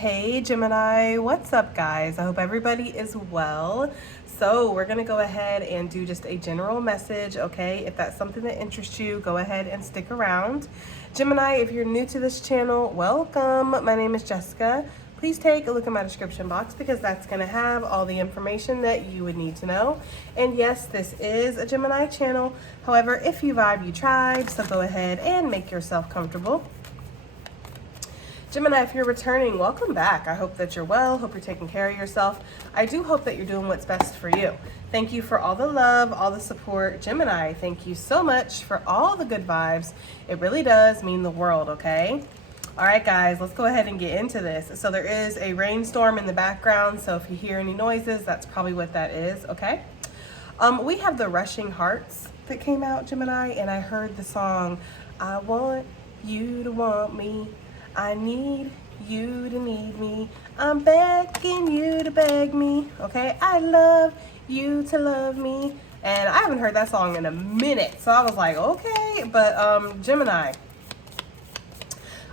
Hey Gemini, what's up guys? I hope everybody is well. So we're gonna go ahead and do just a general message, okay? If that's something that interests you, go ahead and stick around. Gemini, if you're new to this channel, welcome. My name is Jessica. Please take a look at my description box because that's gonna have all the information that you would need to know. And yes, this is a Gemini channel. However, if you vibe, you tribe, so go ahead and make yourself comfortable. Gemini, if you're returning, welcome back. I hope that you're well, hope you're taking care of yourself. I do hope that you're doing what's best for you. Thank you for all the love, all the support. Gemini, thank you so much for all the good vibes. It really does mean the world, okay? All right, guys, let's go ahead and get into this. So there is a rainstorm in the background, so if you hear any noises, that's probably what that is, okay? We have the Rushing Hearts that came out, Gemini, and I heard the song, I want you to want me. I need you to need me. I'm begging you to beg me. Okay, I love you to love me. And I haven't heard that song in a minute, so I was like, okay. But Gemini,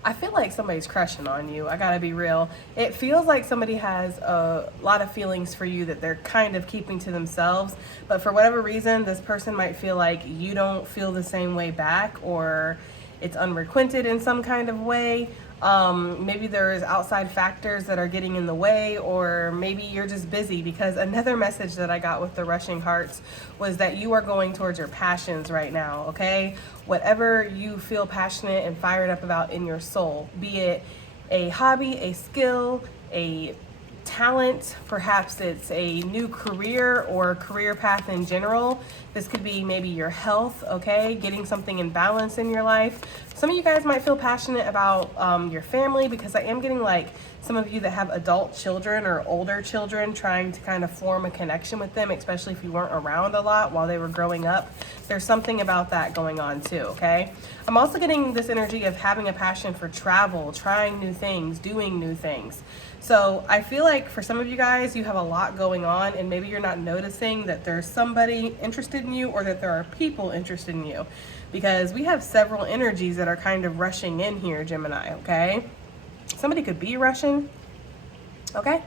I feel like somebody's crushing on you. I gotta be real. It feels like somebody has a lot of feelings for you that they're kind of keeping to themselves. But for whatever reason, this person might feel like you don't feel the same way back, or it's unrequited in some kind of way. Maybe there's outside factors that are getting in the way, or maybe you're just busy, because another message that I got with the Rushing Hearts was that you are going towards your passions right now, okay? Whatever you feel passionate and fired up about in your soul, be it a hobby, a skill, a talent, perhaps it's a new career or career path in general. This could be maybe your health, okay? Getting something in balance in your life. Some of you guys might feel passionate about your family, because I am getting like some of you that have adult children or older children, trying to kind of form a connection with them, especially if you weren't around a lot while they were growing up. There's something about that going on too, okay? I'm also getting this energy of having a passion for travel, trying new things, doing new things. So I feel like for some of you guys, you have a lot going on, and maybe you're not noticing that there's somebody interested in you, or that there are people interested in you, because we have several energies that are kind of rushing in here, Gemini, okay? Somebody could be rushing, okay?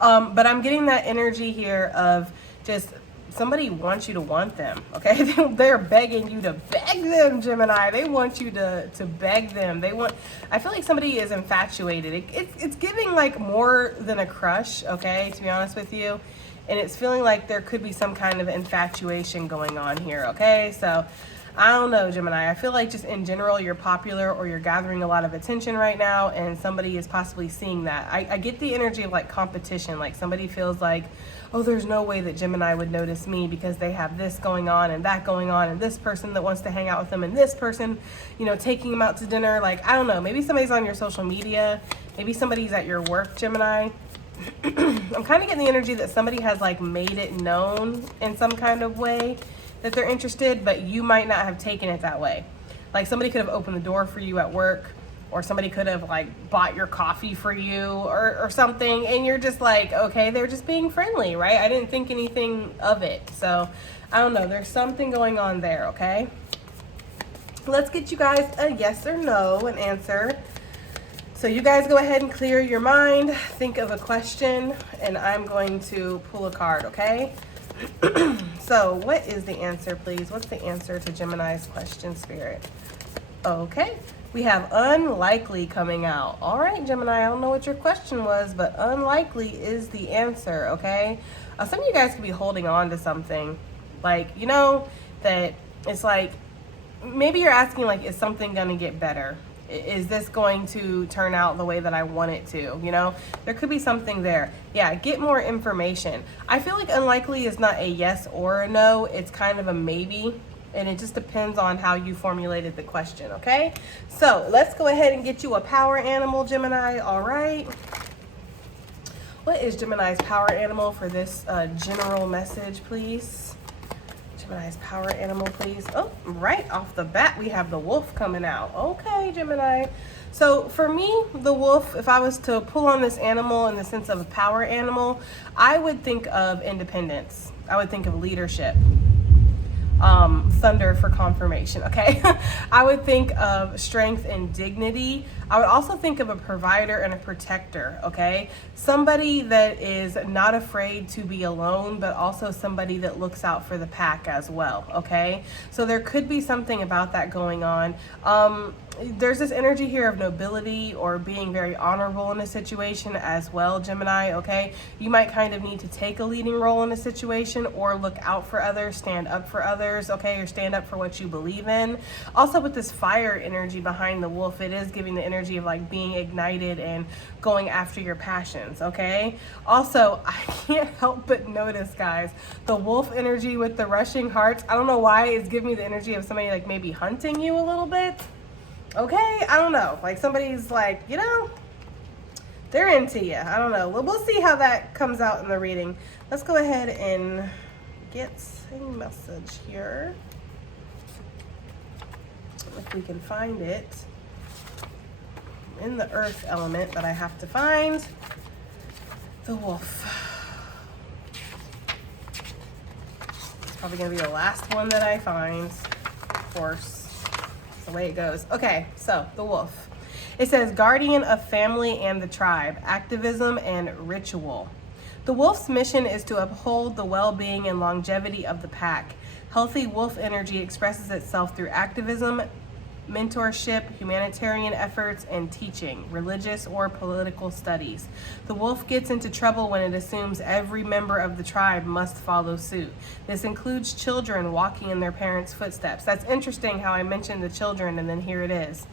But I'm getting that energy here of just somebody wants you to want them, okay? They're begging you to beg them, Gemini. They want you to beg them. I feel like somebody is infatuated. It's giving like more than a crush, okay, to be honest with you. And it's feeling like there could be some kind of infatuation going on here, okay? So I don't know, Gemini. I feel like just in general, you're popular, or you're gathering a lot of attention right now, and somebody is possibly seeing that. I get the energy of like competition, like somebody feels like, oh, there's no way that Gemini would notice me because they have this going on and that going on, and this person that wants to hang out with them, and this person, you know, taking them out to dinner. Like, I don't know, maybe somebody's on your social media, maybe somebody's at your work, Gemini. I'm kind of getting the energy that somebody has like made it known in some kind of way that they're interested, but you might not have taken it that way. Like somebody could have opened the door for you at work, or somebody could have like bought your coffee for you or something, and you're just like, okay, they're just being friendly, right? I didn't think anything of it. So I don't know, there's something going on there, okay? Let's get you guys a yes or no, an answer. So you guys go ahead and clear your mind, think of a question, and I'm going to pull a card, okay? So what is the answer, please? What's the answer to Gemini's question, Spirit? Okay, we have unlikely coming out. All right, Gemini, I don't know what your question was, but unlikely is the answer, okay? Some of you guys could be holding on to something. Like, you know, that it's like, maybe you're asking like, is something gonna get better? Is this going to turn out the way that I want it to? You know, there could be something there. Yeah, get more information. I feel like unlikely is not a yes or a no. It's kind of a maybe, and it just depends on how you formulated the question, okay? So let's go ahead and get you a power animal, Gemini, all right? What is Gemini's power animal for this general message, please? Gemini's power animal, please. Oh, right off the bat, we have the wolf coming out. Okay, Gemini. So for me, the wolf, if I was to pull on this animal in the sense of a power animal, I would think of independence. I would think of leadership, thunder for confirmation, okay? I would think of strength and dignity. I would also think of a provider and a protector, okay? Somebody that is not afraid to be alone, but also somebody that looks out for the pack as well, okay? So there could be something about that going on. There's this energy here of nobility or being very honorable in a situation as well, Gemini, okay? You might kind of need to take a leading role in a situation or look out for others, stand up for others, okay? Or stand up for what you believe in. Also with this fire energy behind the wolf, it is giving the energy of like being ignited and going after your passions, okay? Also, I can't help but notice, guys, the wolf energy with the rushing hearts. I don't know why it's giving me the energy of somebody like maybe hunting you a little bit. Okay, I don't know. Like somebody's like, you know, they're into you. I don't know. We'll see how that comes out in the reading. Let's go ahead and get a message here. If we can find it in the earth element that I have to find. The wolf. It's probably going to be the last one that I find, of course. The way it goes. Okay, so the wolf. It says guardian of family and the tribe, activism and ritual. The wolf's mission is to uphold the well-being and longevity of the pack. Healthy wolf energy expresses itself through activism, mentorship, humanitarian efforts, and teaching, religious or political studies. The wolf gets into trouble when it assumes every member of the tribe must follow suit. This includes children walking in their parents' footsteps. That's interesting how I mentioned the children and then here it is.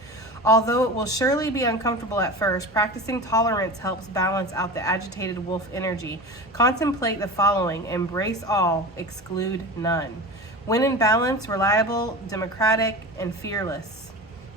Although it will surely be uncomfortable at first, practicing tolerance helps balance out the agitated wolf energy. Contemplate the following: embrace all, exclude none. When in balance, reliable, democratic, and fearless.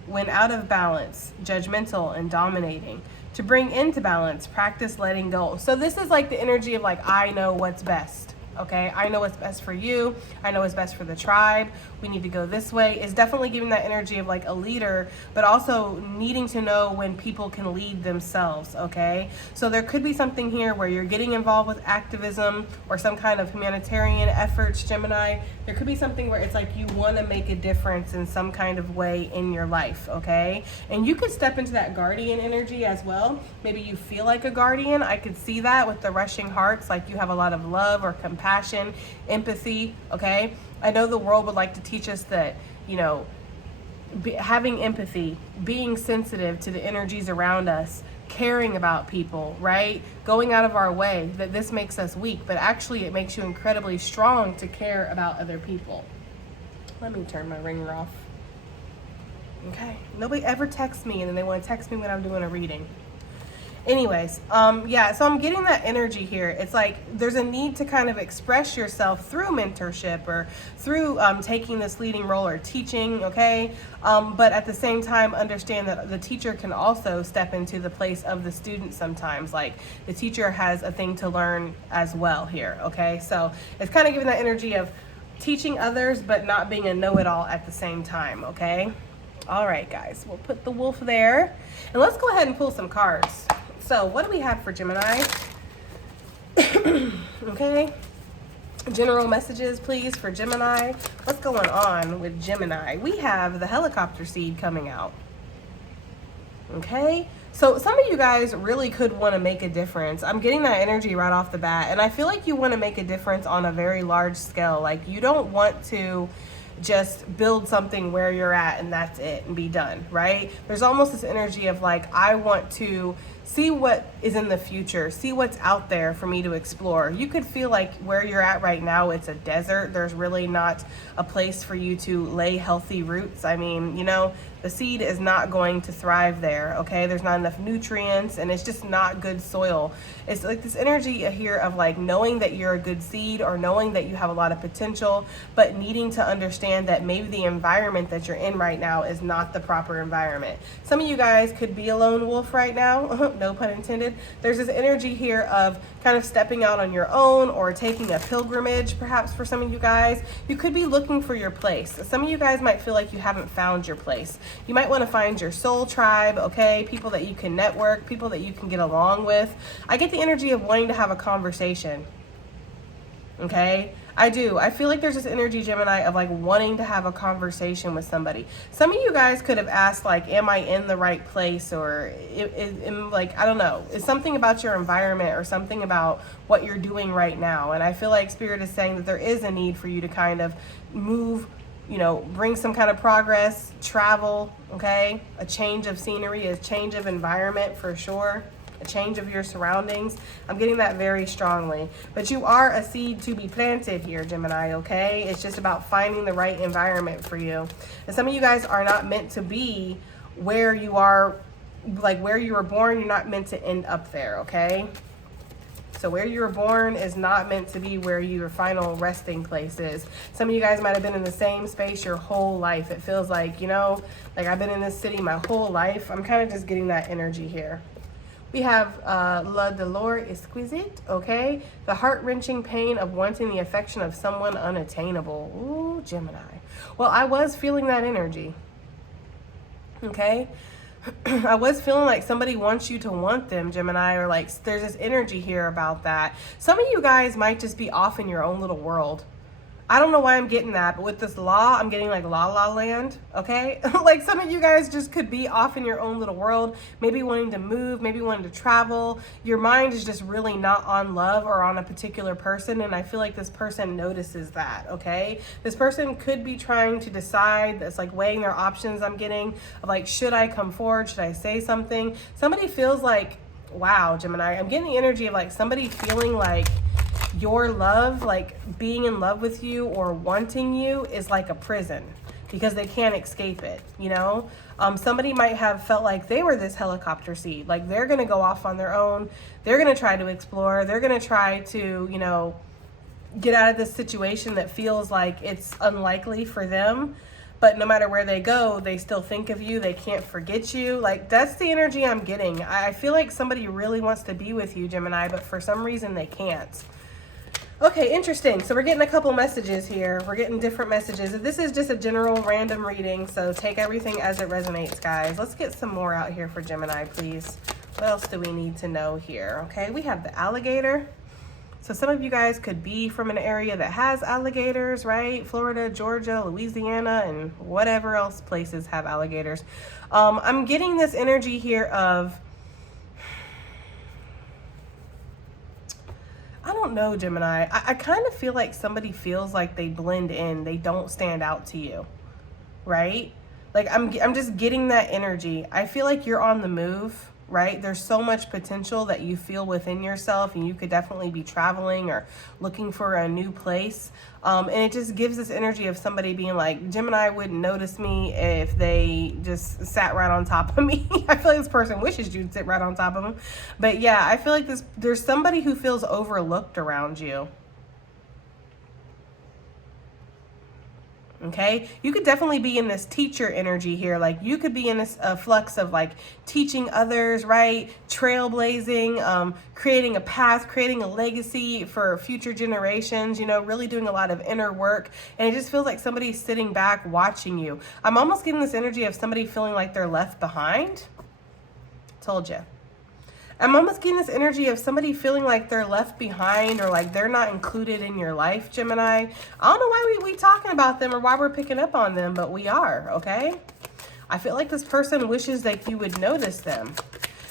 When out of balance, judgmental and dominating. To bring into balance, practice letting go. So this is like the energy of like, I know what's best. Okay, I know what's best for you. I know what's best for the tribe. We need to go this way. It's definitely giving that energy of like a leader, but also needing to know when people can lead themselves, okay? So there could be something here where you're getting involved with activism or some kind of humanitarian efforts, Gemini. There could be something where it's like you want to make a difference in some kind of way in your life, okay? And you could step into that guardian energy as well. Maybe you feel like a guardian. I could see that with the rushing hearts, like you have a lot of love or compassion, empathy, okay? I know the world would like to teach us that, you know, having empathy, being sensitive to the energies around us, caring about people, right? Going out of our way, that this makes us weak, but actually it makes you incredibly strong to care about other people. Let me turn my ringer off. Okay, nobody ever texts me and then they want to text me when I'm doing a reading. Anyways, yeah, so I'm getting that energy here. It's like there's a need to kind of express yourself through mentorship or through taking this leading role or teaching, okay? But at the same time, understand that the teacher can also step into the place of the student sometimes. Like the teacher has a thing to learn as well here, okay? So it's kind of giving that energy of teaching others, but not being a know-it-all at the same time, okay? All right, guys, we'll put the wolf there. And let's go ahead and pull some cards. So what do we have for Gemini? Okay. General messages, please, for Gemini. What's going on with Gemini? We have the helicopter seed coming out. Okay. So some of you guys really could want to make a difference. I'm getting that energy right off the bat. And I feel like you want to make a difference on a very large scale. Like you don't want to just build something where you're at and that's it and be done, right? There's almost this energy of like, I want to see what is in the future, see what's out there for me to explore. You could feel like where you're at right now, it's a desert. There's really not a place for you to lay healthy roots. I mean, you know, the seed is not going to thrive there, okay? There's not enough nutrients and it's just not good soil. It's like this energy here of like knowing that you're a good seed or knowing that you have a lot of potential, but needing to understand that maybe the environment that you're in right now is not the proper environment. Some of you guys could be a lone wolf right now, no pun intended. There's this energy here of kind of stepping out on your own or taking a pilgrimage, perhaps for some of you guys. You could be looking for your place. Some of you guys might feel like you haven't found your place. You might want to find your soul tribe, okay? People that you can network, people that you can get along with. I get the energy of wanting to have a conversation, okay? I do. I feel like there's this energy, Gemini, of like wanting to have a conversation with somebody. Some of you guys could have asked, like, am I in the right place? Or, like, I don't know. It's something about your environment or something about what you're doing right now. And I feel like Spirit is saying that there is a need for you to kind of move, you know, bring some kind of progress, travel, okay? A change of scenery, a change of environment for sure. A change of your surroundings. I'm getting that very strongly. But you are a seed to be planted here, Gemini, okay? It's just about finding the right environment for you. And some of you guys are not meant to be where you are, like where you were born. You're not meant to end up there, okay? So where you were born is not meant to be where your final resting place is. Some of you guys might have been in the same space your whole life. It feels like, you know, like I've been in this city my whole life. I'm kind of just getting that energy here. We have La Dolor Exquisite, okay? The heart-wrenching pain of wanting the affection of someone unattainable. Ooh, Gemini. Well, I was feeling that energy, okay? I was feeling like somebody wants you to want them, Gemini, or like there's this energy here about that. Some of you guys might just be off in your own little world. I don't know why I'm getting that, but with this law, I'm getting like La La Land, okay? Like some of you guys just could be off in your own little world, maybe wanting to move, maybe wanting to travel. Your mind is just really not on love or on a particular person, and I feel like this person notices that, okay? This person could be trying to decide, that's like weighing their options I'm getting, of like, should I come forward? Should I say something? Somebody feels like, wow, Gemini, I'm getting the energy of like somebody feeling like your love, like being in love with you or wanting you is like a prison because they can't escape it, you know? Somebody might have felt like they were this helicopter seed, like they're gonna go off on their own, they're gonna try to explore, they're gonna try to, you know, get out of this situation that feels like it's unlikely for them. But no matter where they go, they still think of you. They can't forget you. Like, that's the energy I'm getting. I feel like somebody really wants to be with you, Gemini, but for some reason they can't. Okay, interesting. So we're getting a couple messages here. We're getting different messages. This is just a general random reading, so take everything as it resonates, guys. Let's get some more out here for Gemini, please. What else do we need to know here? Okay, we have the alligator. So some of you guys could be from an area that has alligators, right? Florida, Georgia, Louisiana, and whatever else places have alligators. I'm getting this energy here of, I don't know, Gemini. I kind of feel like somebody feels like they blend in. They don't stand out to you, right? Like I'm just getting that energy. I feel like you're on the move, right? There's so much potential that you feel within yourself, and you could definitely be traveling or looking for a new place. And it just gives this energy of somebody being like, Gemini wouldn't notice me if they just sat right on top of me. I feel like this person wishes you'd sit right on top of them. But yeah, I feel like there's somebody who feels overlooked around you. Okay, you could definitely be in this teacher energy here. Like you could be in this flux of like teaching others, right? Trailblazing, creating a path, creating a legacy for future generations, you know, really doing a lot of inner work. And it just feels like somebody's sitting back watching you. I'm almost getting this energy of somebody feeling like they're left behind. Told you. I'm almost getting this energy of somebody feeling like they're left behind or like they're not included in your life, Gemini. I don't know why we talking about them or why we're picking up on them, but we are, okay? I feel like this person wishes that you would notice them.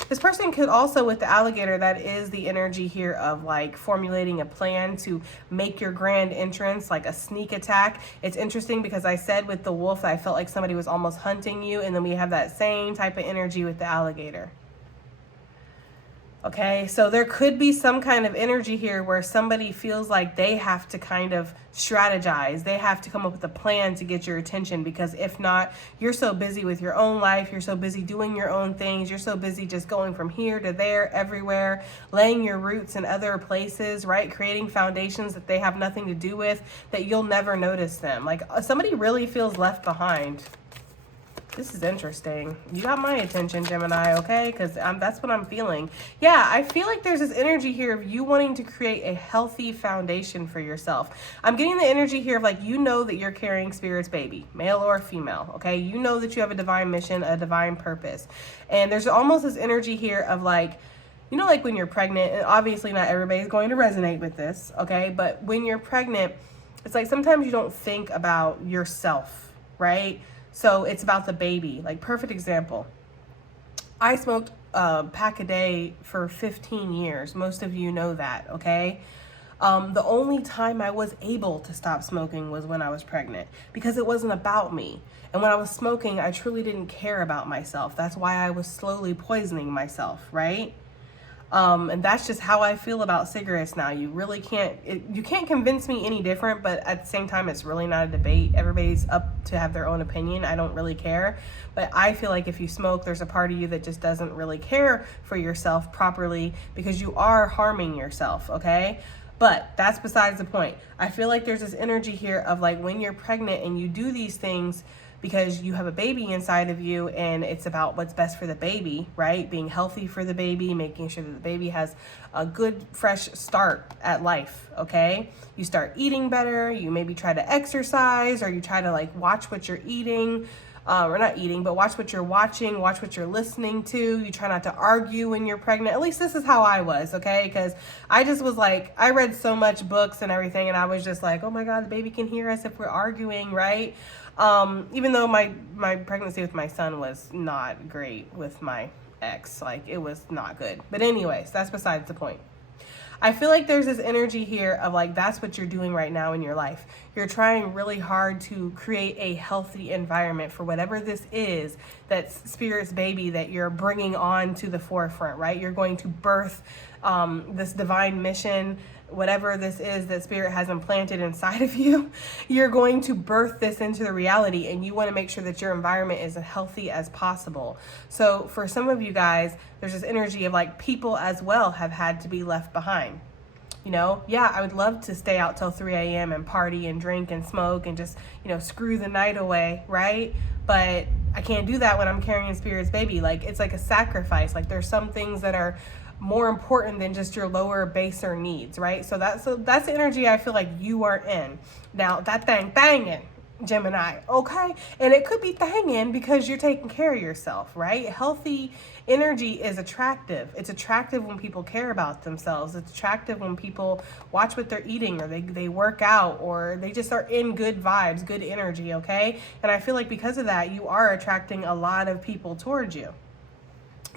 This person could also, with the alligator, that is the energy here of like formulating a plan to make your grand entrance, like a sneak attack. It's interesting because I said with the wolf, I felt like somebody was almost hunting you, and then we have that same type of energy with the alligator. Okay, so there could be some kind of energy here where somebody feels like they have to kind of strategize. They have to come up with a plan to get your attention, because if not, you're so busy with your own life. You're so busy doing your own things. You're so busy just going from here to there, everywhere, laying your roots in other places, right? Creating foundations that they have nothing to do with, that you'll never notice them. Like somebody really feels left behind. This is interesting. You got my attention, Gemini, okay? Because that's what I'm feeling. Yeah, I feel like there's this energy here of you wanting to create a healthy foundation for yourself. I'm getting the energy here of like, you know that you're carrying Spirit's baby, male or female, okay? You know that you have a divine mission, a divine purpose. And there's almost this energy here of like, You know, like when you're pregnant, and obviously not everybody's going to resonate with this, okay? But when you're pregnant, it's like sometimes you don't think about yourself, right? So it's about the baby. Like, perfect example. I smoked a pack a day for 15 years. Most of you know that, okay? The only time I was able to stop smoking was when I was pregnant, because it wasn't about me. And when I was smoking, I truly didn't care about myself. That's why I was slowly poisoning myself, right? And that's just how I feel about cigarettes now. You really can't, you can't convince me any different, but at the same time, it's really not a debate. Everybody's up to have their own opinion. I don't really care. But I feel like if you smoke, there's a part of you that just doesn't really care for yourself properly, because you are harming yourself, okay? But that's besides the point. I feel like there's this energy here of like when you're pregnant and you do these things because you have a baby inside of you, and it's about what's best for the baby, right? Being healthy for the baby, making sure that the baby has a good, fresh start at life, okay? You start eating better, you maybe try to exercise, or you try to like watch what you're eating, or not eating, but watch what you're watching, watch what you're listening to. You try not to argue when you're pregnant. At least this is how I was, okay? Because I just was like, I read so much books and everything, and I was just like, oh my God, the baby can hear us if we're arguing, right? Even though my pregnancy with my son was not great with my ex, like it was not good. But anyways, that's besides the point. I feel like there's this energy here of like, that's what you're doing right now in your life. You're trying really hard to create a healthy environment for whatever this is that's Spirit's baby that you're bringing on to the forefront, right? You're going to birth this divine mission, whatever this is that Spirit has implanted inside of you. You're going to birth this into the reality, and you want to make sure that your environment is as healthy as possible. So for some of you guys, there's this energy of like people as well have had to be left behind. You know, yeah, I would love to stay out till 3 a.m. and party and drink and smoke and just, you know, screw the night away, right? But I can't do that when I'm carrying Spirit's baby. Like, it's like a sacrifice. Like, there's some things that are more important than just your lower baser needs, right? So that's the energy I feel like you are in. Now, that thing banging, Gemini, okay? And it could be thanging because you're taking care of yourself, right? Healthy energy is attractive. It's attractive when people care about themselves. It's attractive when people watch what they're eating, or they work out, or they just are in good vibes, good energy, okay? And I feel like because of that, you are attracting a lot of people towards you.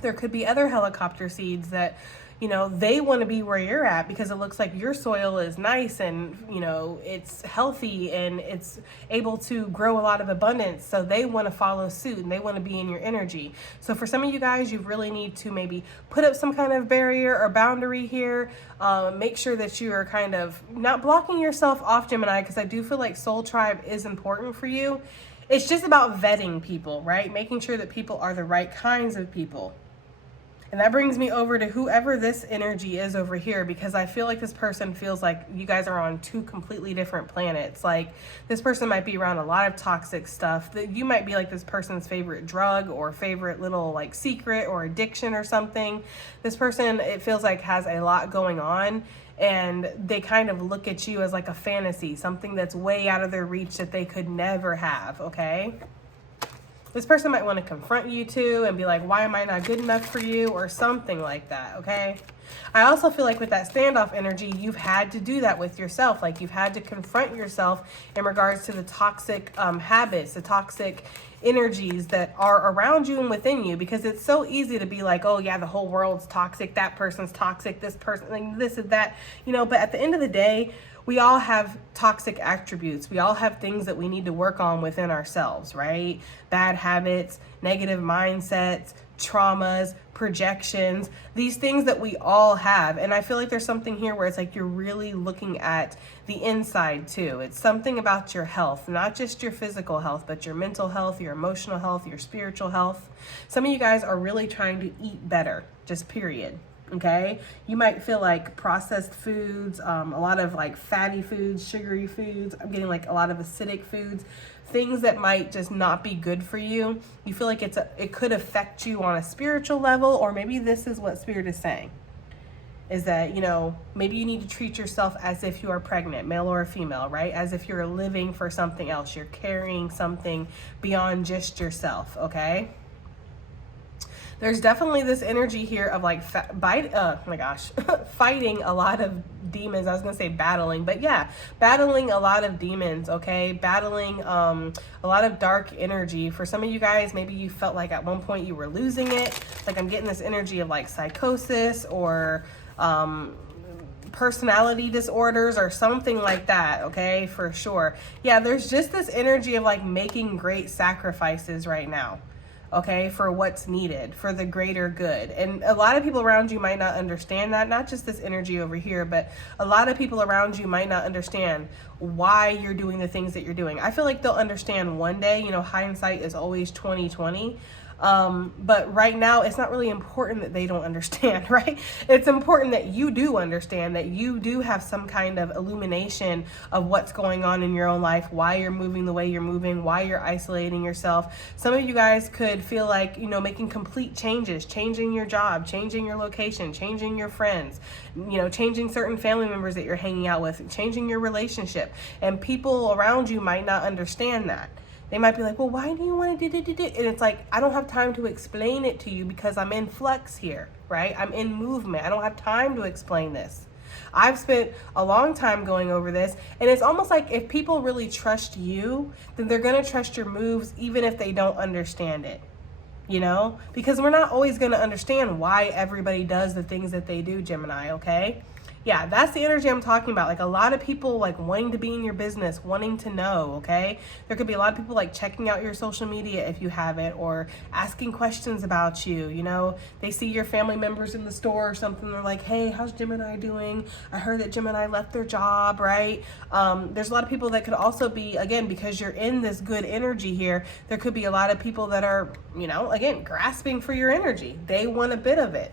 There could be other helicopter seeds that, you know, they want to be where you're at because it looks like your soil is nice and, you know, it's healthy and it's able to grow a lot of abundance. So they want to follow suit and they want to be in your energy. So for some of you guys, you really need to maybe put up some kind of barrier or boundary here. Make sure that you are kind of not blocking yourself off, Gemini, because I do feel like Soul Tribe is important for you. It's just about vetting people, right? Making sure that people are the right kinds of people. And that brings me over to whoever this energy is over here, because I feel like this person feels like you guys are on two completely different planets. Like, this person might be around a lot of toxic stuff. That you might be like this person's favorite drug or favorite little like secret or addiction or something. This person, it feels like, has a lot going on, and they kind of look at you as like a fantasy, something that's way out of their reach that they could never have, okay? This person might want to confront you too and be like, why am I not good enough for you, or something like that, okay? I also feel like with that standoff energy, you've had to do that with yourself. Like, you've had to confront yourself in regards to the toxic habits, the toxic energies that are around you and within you, because it's so easy to be like, oh yeah, the whole world's toxic, that person's toxic, this person, like, this is that, you know, but at the end of the day, we all have toxic attributes. We all have things that we need to work on within ourselves, right? Bad habits, negative mindsets, traumas, projections, these things that we all have. And I feel like there's something here where it's like you're really looking at the inside too. It's something about your health, not just your physical health, but your mental health, your emotional health, your spiritual health. Some of you guys are really trying to eat better, just period. Okay, you might feel like processed foods, a lot of like fatty foods, sugary foods. I'm getting like a lot of acidic foods, things that might just not be good for you. You feel like it could affect you on a spiritual level, or maybe this is what Spirit is saying, is that, you know, maybe you need to treat yourself as if you are pregnant, male or female, right? As if you're living for something else. You're carrying something beyond just yourself, okay? There's definitely this energy here of like oh my gosh, fighting a lot of demons. I was gonna say battling, but yeah, battling a lot of demons. Okay, battling a lot of dark energy. For some of you guys, maybe you felt like at one point you were losing it. Like I'm getting this energy of like psychosis or personality disorders or something like that. Okay, for sure. Yeah, there's just this energy of like making great sacrifices right now, okay, for what's needed, for the greater good. And a lot of people around you might not understand that, not just this energy over here, but a lot of people around you might not understand why you're doing the things that you're doing. I feel like they'll understand one day. You know, hindsight is always 20/20. But right now it's not really important that they don't understand, right? It's important that you do understand, that you do have some kind of illumination of what's going on in your own life, why you're moving the way you're moving, why you're isolating yourself. Some of you guys could feel like, you know, making complete changes, changing your job, changing your location, changing your friends, you know, changing certain family members that you're hanging out with, changing your relationship. And people around you might not understand that. They might be like, well, why do you want to do? And it's like, I don't have time to explain it to you because I'm in flux here, right? I'm in movement. I don't have time to explain this. I've spent a long time going over this, and it's almost like if people really trust you, then they're going to trust your moves even if they don't understand it, you know? Because we're not always going to understand why everybody does the things that they do, Gemini, okay? Yeah, that's the energy I'm talking about. Like a lot of people like wanting to be in your business, wanting to know, okay? There could be a lot of people like checking out your social media if you have it, or asking questions about you, you know? They see your family members in the store or something. They're like, hey, how's Gemini doing? I heard that Gemini left their job, right? There's a lot of people that could also be, again, because you're in this good energy here, there could be a lot of people that are, you know, again, grasping for your energy. They want a bit of it.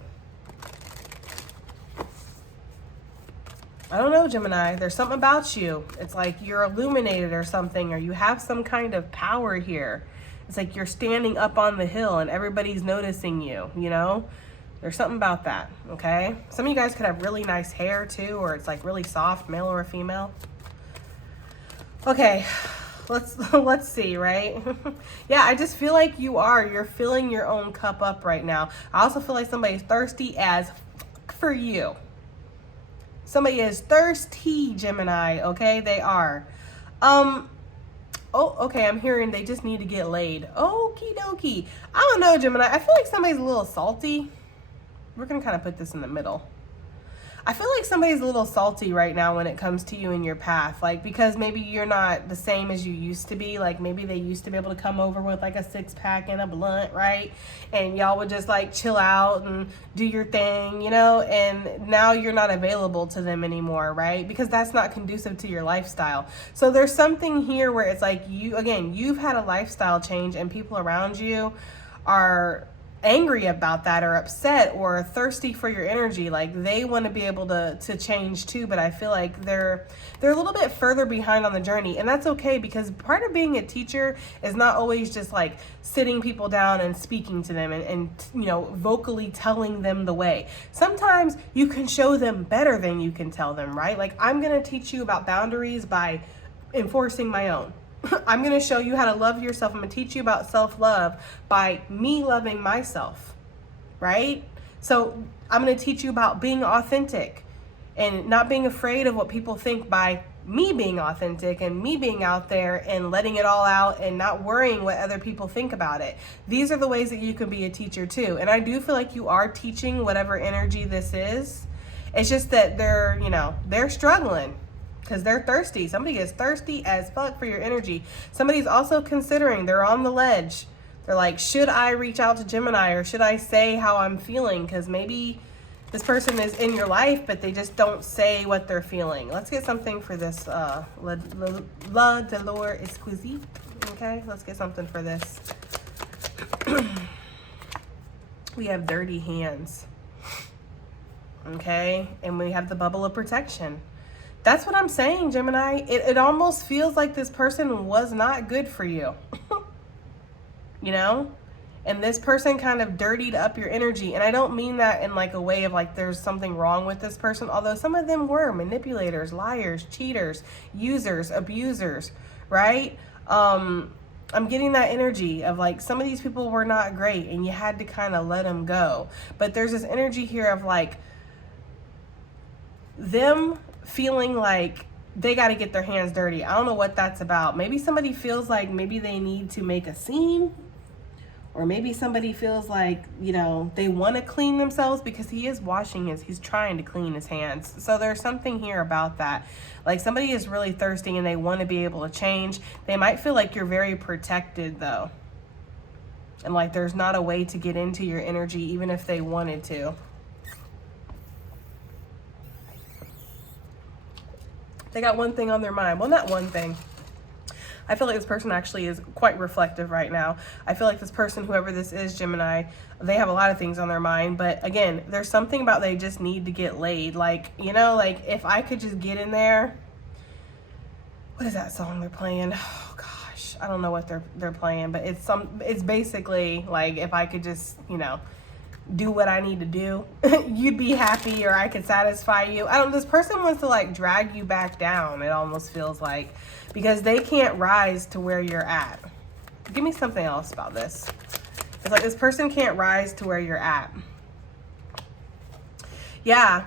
I don't know, Gemini. There's something about you. It's like you're illuminated or something, or you have some kind of power here. It's like you're standing up on the hill and everybody's noticing you, you know? There's something about that, okay? Some of you guys could have really nice hair too, or it's like really soft, male or female. Okay, let's see, right? Yeah, I just feel like you're filling your own cup up right now. I also feel like somebody's thirsty as for you. Somebody is thirsty, Gemini, okay? They are. Oh, okay, I'm hearing they just need to get laid. Okie dokie. I don't know, Gemini. I feel like somebody's a little salty. We're going to kind of put this in the middle. I feel like somebody's a little salty right now when it comes to you and your path. Like, because maybe you're not the same as you used to be. Like, maybe they used to be able to come over with like a 6-pack and a blunt, right? And y'all would just like chill out and do your thing, you know? And now you're not available to them anymore, right? Because that's not conducive to your lifestyle. So there's something here where it's like you've had a lifestyle change and people around you are angry about that or upset or thirsty for your energy. Like they want to be able to change too, but I feel like they're a little bit further behind on the journey, and that's okay, because part of being a teacher is not always just like sitting people down and speaking to them and you know, vocally telling them the way. Sometimes you can show them better than you can tell them, right? Like I'm going to teach you about boundaries by enforcing my own. I'm going to show you how to love yourself. I'm going to teach you about self-love by me loving myself, right? So I'm going to teach you about being authentic and not being afraid of what people think by me being authentic and me being out there and letting it all out and not worrying what other people think about it. These are the ways that you can be a teacher too. And I do feel like you are teaching whatever energy this is. It's just that they're struggling. Because they're thirsty. Somebody is thirsty as fuck for your energy. Somebody's also considering, they're on the ledge. They're like, should I reach out to Gemini or should I say how I'm feeling? Because maybe this person is in your life, but they just don't say what they're feeling. Let's get something for this La Dolor Exquisite. Okay, let's get something for this. We have dirty hands. Okay, and we have the bubble of protection. That's what I'm saying, Gemini. It almost feels like this person was not good for you. You know? And this person kind of dirtied up your energy. And I don't mean that in like a way of like there's something wrong with this person. Although some of them were manipulators, liars, cheaters, users, abusers, right? I'm getting that energy of like some of these people were not great and you had to kind of let them go. But there's this energy here of like them feeling like they got to get their hands dirty. I don't know what that's about. Maybe somebody feels like maybe they need to make a scene, or maybe somebody feels like, you know, they want to clean themselves, because he is washing he's trying to clean his hands. So there's something here about that. Like somebody is really thirsty and they want to be able to change. They might feel like you're very protected though. And like there's not a way to get into your energy even if they wanted to. They got one thing on their mind. Well, not one thing. I feel like this person actually is quite reflective right now. I feel like this person, whoever this is, Gemini, they have a lot of things on their mind. But again, there's something about they just need to get laid. Like, you know, like if I could just get in there. What is that song they're playing? Oh gosh, I don't know what they're playing, but it's basically like if I could just, you know, do what I need to do, you'd be happy, or I could satisfy you. This person wants to like drag you back down, it almost feels like, because they can't rise to where you're at. Give me something else about this. It's like this person can't rise to where you're at. Yeah.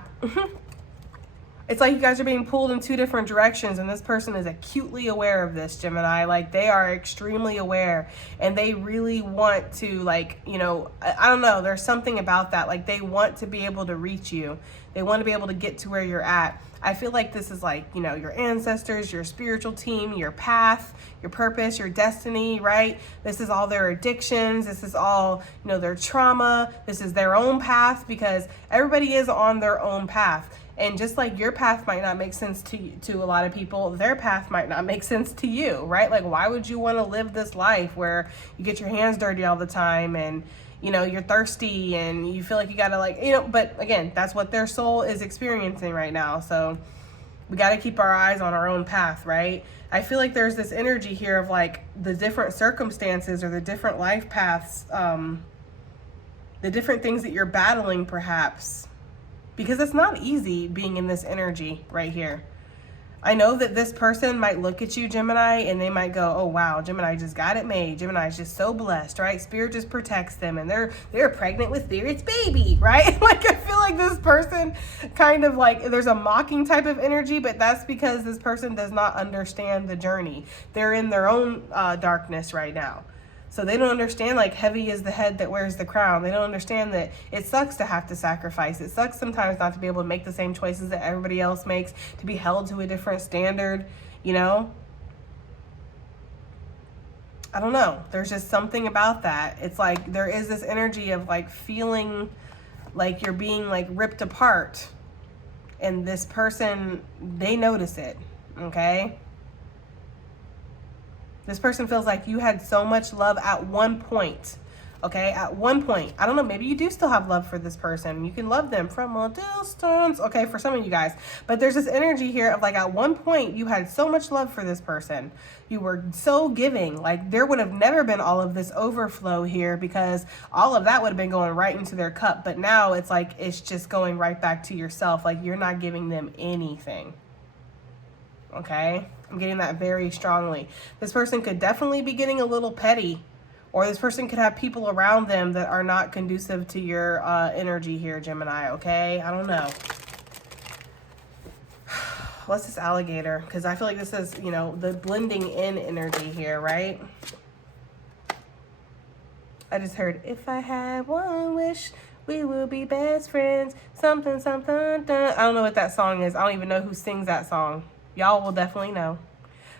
It's like you guys are being pulled in two different directions, and this person is acutely aware of this, Gemini. Like they are extremely aware, and they really want to, like, you know, I don't know, there's something about that. Like they want to be able to reach you. They want to be able to get to where you're at. I feel like this is like, you know, your ancestors, your spiritual team, your path, your purpose, your destiny, right? This is all their addictions. This is all, you know, their trauma. This is their own path, because everybody is on their own path. And just like your path might not make sense to a lot of people, their path might not make sense to you, right? Like, why would you want to live this life where you get your hands dirty all the time and, you know, you're thirsty and you feel like you got to, like, you know, but again, that's what their soul is experiencing right now. So we got to keep our eyes on our own path, right? I feel like there's this energy here of like the different circumstances or the different life paths, the different things that you're battling perhaps. Because it's not easy being in this energy right here. I know that this person might look at you, Gemini, and they might go, oh, wow, Gemini just got it made. Gemini is just so blessed, right? Spirit just protects them, and they're pregnant with Spirit's baby, right? Like, I feel like this person kind of like, there's a mocking type of energy, but that's because this person does not understand the journey. They're in their own darkness right now. So they don't understand, like, heavy is the head that wears the crown. They don't understand that it sucks to have to sacrifice. It sucks sometimes not to be able to make the same choices that everybody else makes, to be held to a different standard, you know? I don't know. There's just something about that. It's like there is this energy of like feeling like you're being like ripped apart. And this person, they notice it, okay? This person feels like you had so much love at one point, okay? At one point. I don't know, maybe you do still have love for this person. You can love them from a distance, okay, for some of you guys. But there's this energy here of like at one point you had so much love for this person. You were so giving. Like there would have never been all of this overflow here, because all of that would have been going right into their cup. But now it's like it's just going right back to yourself. Like you're not giving them anything, okay? I'm getting that very strongly. This person could definitely be getting a little petty, or this person could have people around them that are not conducive to your energy here, Gemini, okay? I don't know. What's this alligator? Because I feel like this is, you know, the blending in energy here, right? I just heard, if I had one wish, we will be best friends. Something, something, dun. I don't know what that song is. I don't even know who sings that song. Y'all will definitely know.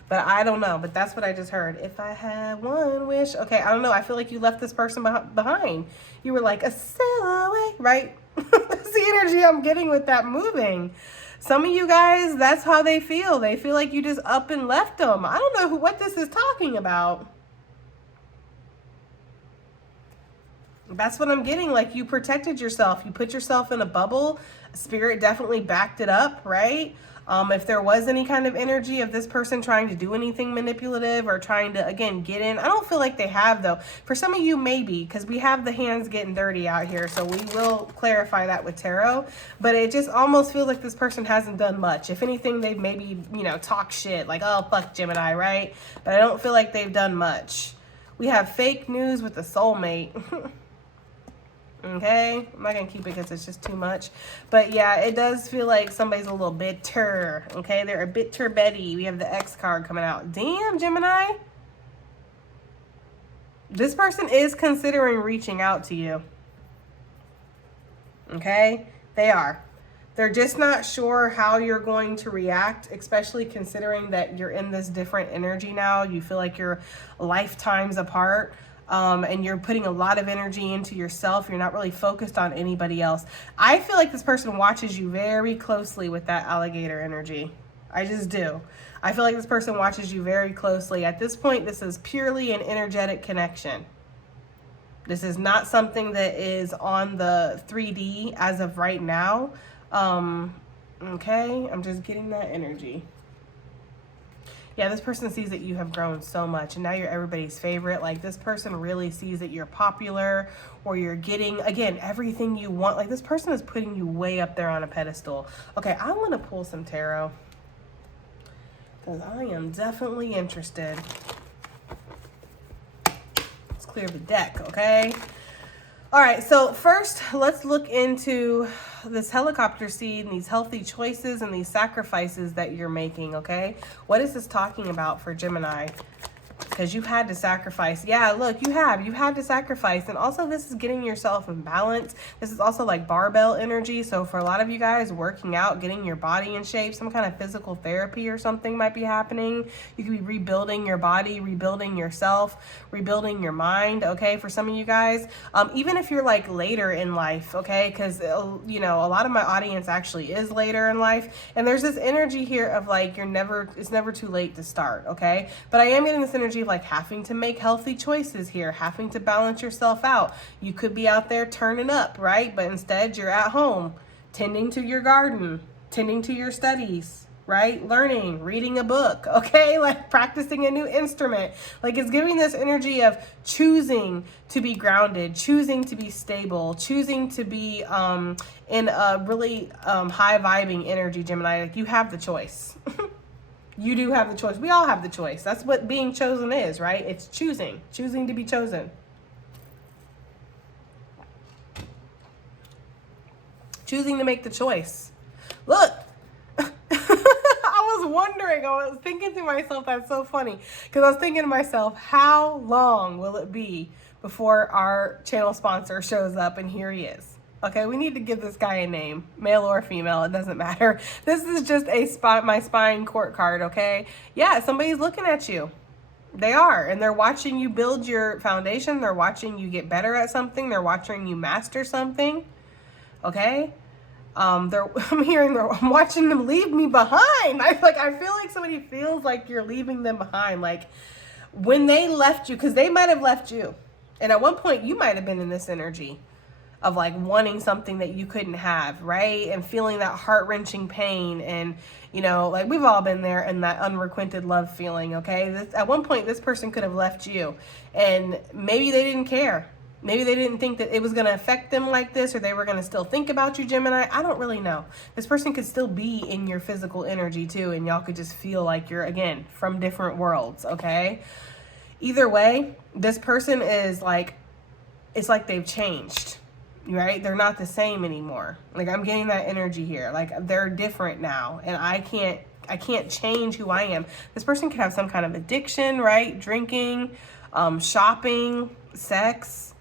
But I don't know. But that's what I just heard. If I had one wish. Okay, I don't know. I feel like you left this person behind. You were like a silhouette, right? That's the energy I'm getting with that moving. Some of you guys, that's how they feel. They feel like you just up and left them. I don't know what this is talking about. That's what I'm getting. Like you protected yourself. You put yourself in a bubble. Spirit definitely backed it up, right? If there was any kind of energy of this person trying to do anything manipulative or trying to, again, get in, I don't feel like they have, though. For some of you, maybe, because we have the hands getting dirty out here, so we will clarify that with tarot. But it just almost feels like this person hasn't done much. If anything, they've maybe, you know, talked shit, like, oh, fuck Gemini, right? But I don't feel like they've done much. We have fake news with the soulmate. Okay, I'm not gonna keep it because it's just too much. But yeah, it does feel like somebody's a little bitter. Okay, they're a bitter Betty. We have the X card coming out. Damn, Gemini. This person is considering reaching out to you. Okay, they are. They're just not sure how you're going to react, especially considering that you're in this different energy now. You feel like you're lifetimes apart. And you're putting a lot of energy into yourself. You're not really focused on anybody else. I feel like this person watches you very closely with that alligator energy. I just do. I feel like this person watches you very closely. At this point, this is purely an energetic connection. This is not something that is on the 3D as of right now. Okay, I'm just getting that energy. Yeah, this person sees that you have grown so much and now you're everybody's favorite. Like, this person really sees that you're popular or you're getting, again, everything you want. Like, this person is putting you way up there on a pedestal. Okay, I want to pull some tarot because I am definitely interested. Let's clear the deck, okay? All right, so first, let's look into this helicopter seed and these healthy choices and these sacrifices that you're making, okay? What is this talking about for Gemini? Because you've had to sacrifice. Yeah, look, you've had to sacrifice. And also, this is getting yourself in balance. This is also like barbell energy. So for a lot of you guys, working out, getting your body in shape, some kind of physical therapy or something might be happening. You could be rebuilding your body, rebuilding yourself, rebuilding your mind, okay? For some of you guys, even if you're like later in life, okay? Because, you know, a lot of my audience actually is later in life. And there's this energy here of like, it's never too late to start, okay? But I am getting this energy of like having to make healthy choices here, having to balance yourself out. You could be out there turning up, right? But instead you're at home, tending to your garden, tending to your studies, right? Learning, reading a book, okay? Like practicing a new instrument. Like, it's giving this energy of choosing to be grounded, choosing to be stable, choosing to be in a really high vibing energy, Gemini. Like, you have the choice. You do have the choice. We all have the choice. That's what being chosen is, right? It's choosing to be chosen. Choosing to make the choice. Look, I was wondering, I was thinking to myself, that's so funny. Because I was thinking to myself, how long will it be before our channel sponsor shows up? And here he is. Okay, we need to give this guy a name, male or female, it doesn't matter. This is just my spine court card, okay? Yeah, somebody's looking at you. They are, and they're watching you build your foundation. They're watching you get better at something. They're watching you master something, okay? I'm watching them leave me behind. I feel like somebody feels like you're leaving them behind. Like, when they left you, because they might have left you. And at one point, you might have been in this energy of like wanting something that you couldn't have, right? And feeling that heart-wrenching pain. And, you know, like we've all been there in that unrequited love feeling, okay? At one point, this person could have left you and maybe they didn't care. Maybe they didn't think that it was going to affect them like this, or they were going to still think about you, Gemini. I don't really know. This person could still be in your physical energy too, and y'all could just feel like you're, again, from different worlds, okay? Either way, this person is like, it's like they've changed. Right? They're not the same anymore. Like, I'm getting that energy here. Like, they're different now, and I can't change who I am. This person could have some kind of addiction, right? Drinking, shopping, sex,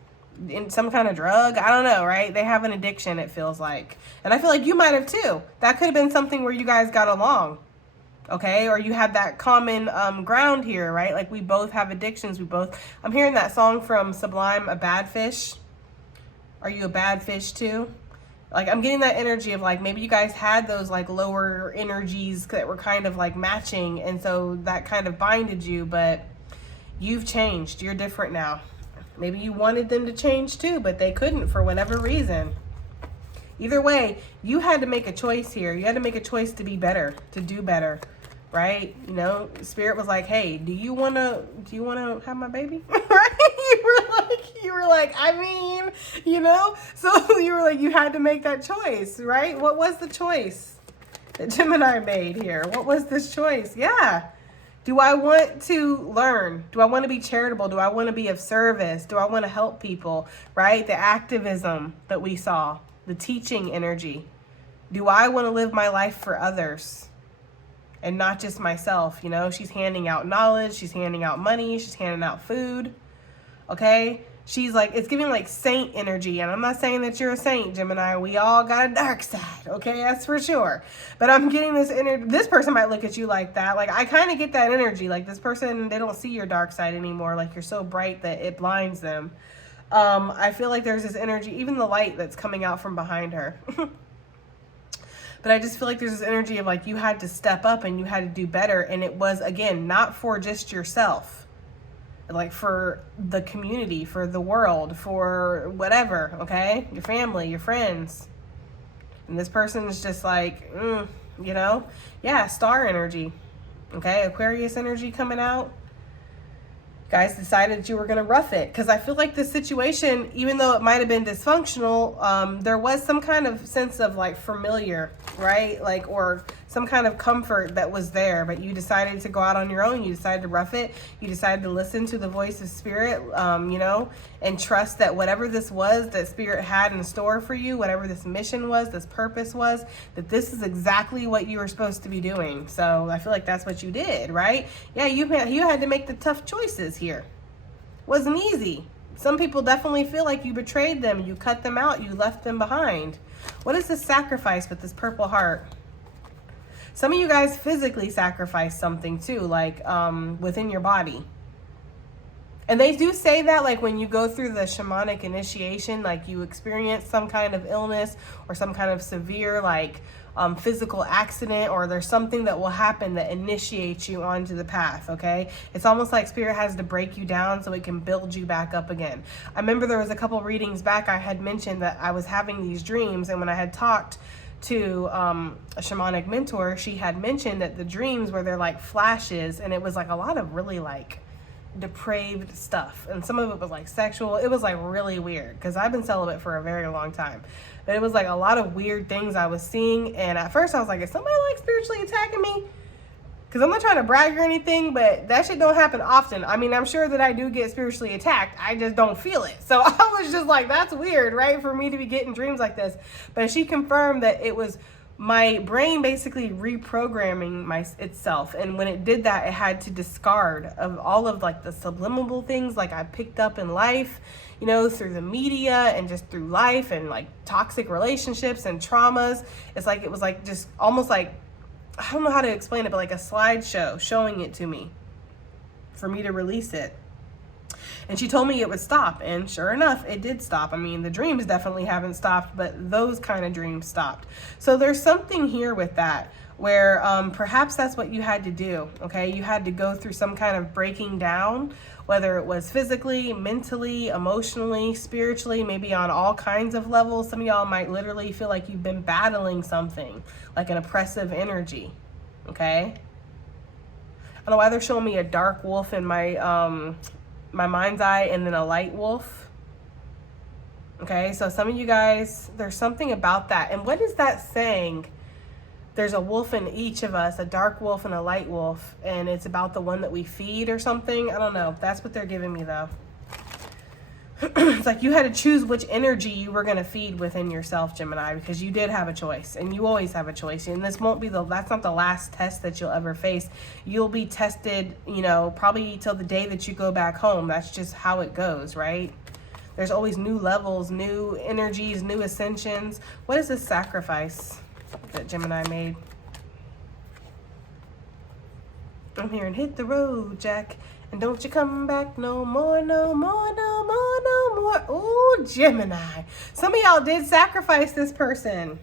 in some kind of drug. I don't know, right? They have an addiction, it feels like. And I feel like you might have too. That could have been something where you guys got along. Okay, or you had that common ground here, right? Like, we both have addictions. I'm hearing that song from Sublime, A Bad Fish. Are you a bad fish too? Like, I'm getting that energy of like, maybe you guys had those like lower energies that were kind of like matching. And so that kind of binded you, but you've changed. You're different now. Maybe you wanted them to change too, but they couldn't for whatever reason. Either way, you had to make a choice here. You had to make a choice to be better, to do better, right? You know, Spirit was like, hey, do you want to have my baby? Right? You were like, I mean, you know, so you were like, you had to make that choice, right? What was the choice that Gemini made here? What was this choice? Yeah. Do I want to learn? Do I want to be charitable? Do I want to be of service? Do I want to help people, right? The activism that we saw, the teaching energy. Do I want to live my life for others and not just myself? You know, she's handing out knowledge. She's handing out money. She's handing out food. Okay. She's like, it's giving like saint energy. And I'm not saying that you're a saint, Gemini. We all got a dark side. Okay. That's for sure. But I'm getting this energy. This person might look at you like that. Like, I kind of get that energy. Like, this person, they don't see your dark side anymore. Like, you're so bright that it blinds them. I feel like there's this energy, even the light that's coming out from behind her. But I just feel like there's this energy of like, you had to step up and you had to do better. And it was, again, not for just yourself. Like for the community, for the world, for whatever, okay? Your family, your friends. And this person is just like, you know? Yeah, star energy, okay? Aquarius energy coming out. Guys decided that you were going to rough it. Because I feel like the situation, even though it might have been dysfunctional, there was some kind of sense of like familiar, right? Like, or some kind of comfort that was there, but you decided to go out on your own. You decided to rough it. You decided to listen to the voice of Spirit, you know, and trust that whatever this was that Spirit had in store for you, whatever this mission was, this purpose was, that this is exactly what you were supposed to be doing. So I feel like that's what you did, right? Yeah, you had to make the tough choices here. Wasn't easy. Some people definitely feel like you betrayed them. You cut them out. You left them behind. What is this sacrifice with this purple heart? Some of you guys physically sacrifice something too, like within your body. And they do say that, like when you go through the shamanic initiation, like you experience some kind of illness or some kind of severe like physical accident, or there's something that will happen that initiates you onto the path, okay? It's almost like Spirit has to break you down so it can build you back up again. I remember there was a couple readings back I had mentioned that I was having these dreams, and when I had talked to a shamanic mentor, she had mentioned that the dreams were there like flashes, and it was like a lot of really like depraved stuff, and some of it was like sexual. It was like really weird because I've been celibate for a very long time, but it was like a lot of weird things I was seeing. And at first I was like, is somebody like spiritually attacking me? Because I'm not trying to brag or anything, but that shit don't happen often. I mean, I'm sure that I do get spiritually attacked. I just don't feel it. So I was just like, that's weird, right? For me to be getting dreams like this. But she confirmed that it was my brain basically reprogramming itself. And when it did that, it had to discard of all of like the subliminal things like I picked up in life, you know, through the media and just through life and like toxic relationships and traumas. It's like, it was like just almost like, I don't know how to explain it, but like a slideshow showing it to me for me to release it. And she told me it would stop, and sure enough, it did stop. I mean, the dreams definitely haven't stopped, but those kind of dreams stopped. So there's something here with that where perhaps that's what you had to do, okay? You had to go through some kind of breaking down, whether it was physically, mentally, emotionally, spiritually, maybe on all kinds of levels. Some of y'all might literally feel like you've been battling something, like an oppressive energy, okay? I don't know why they're showing me a dark wolf in my my mind's eye and then a light wolf. Okay, so some of you guys, there's something about that. And what is that saying? There's a wolf in each of us, a dark wolf and a light wolf, and it's about the one that we feed or something. I don't know. That's what they're giving me though. It's like you had to choose which energy you were going to feed within yourself, Gemini, because you did have a choice, and you always have a choice. And this won't be that's not the last test that you'll ever face. You'll be tested, you know, probably till the day that you go back home. That's just how it goes, right? There's always new levels, new energies, new ascensions. What is this sacrifice that Gemini made? I'm hearing hit the road, Jack. And don't you come back no more, no more, no more, no more. Ooh, Gemini. Some of y'all did sacrifice this person.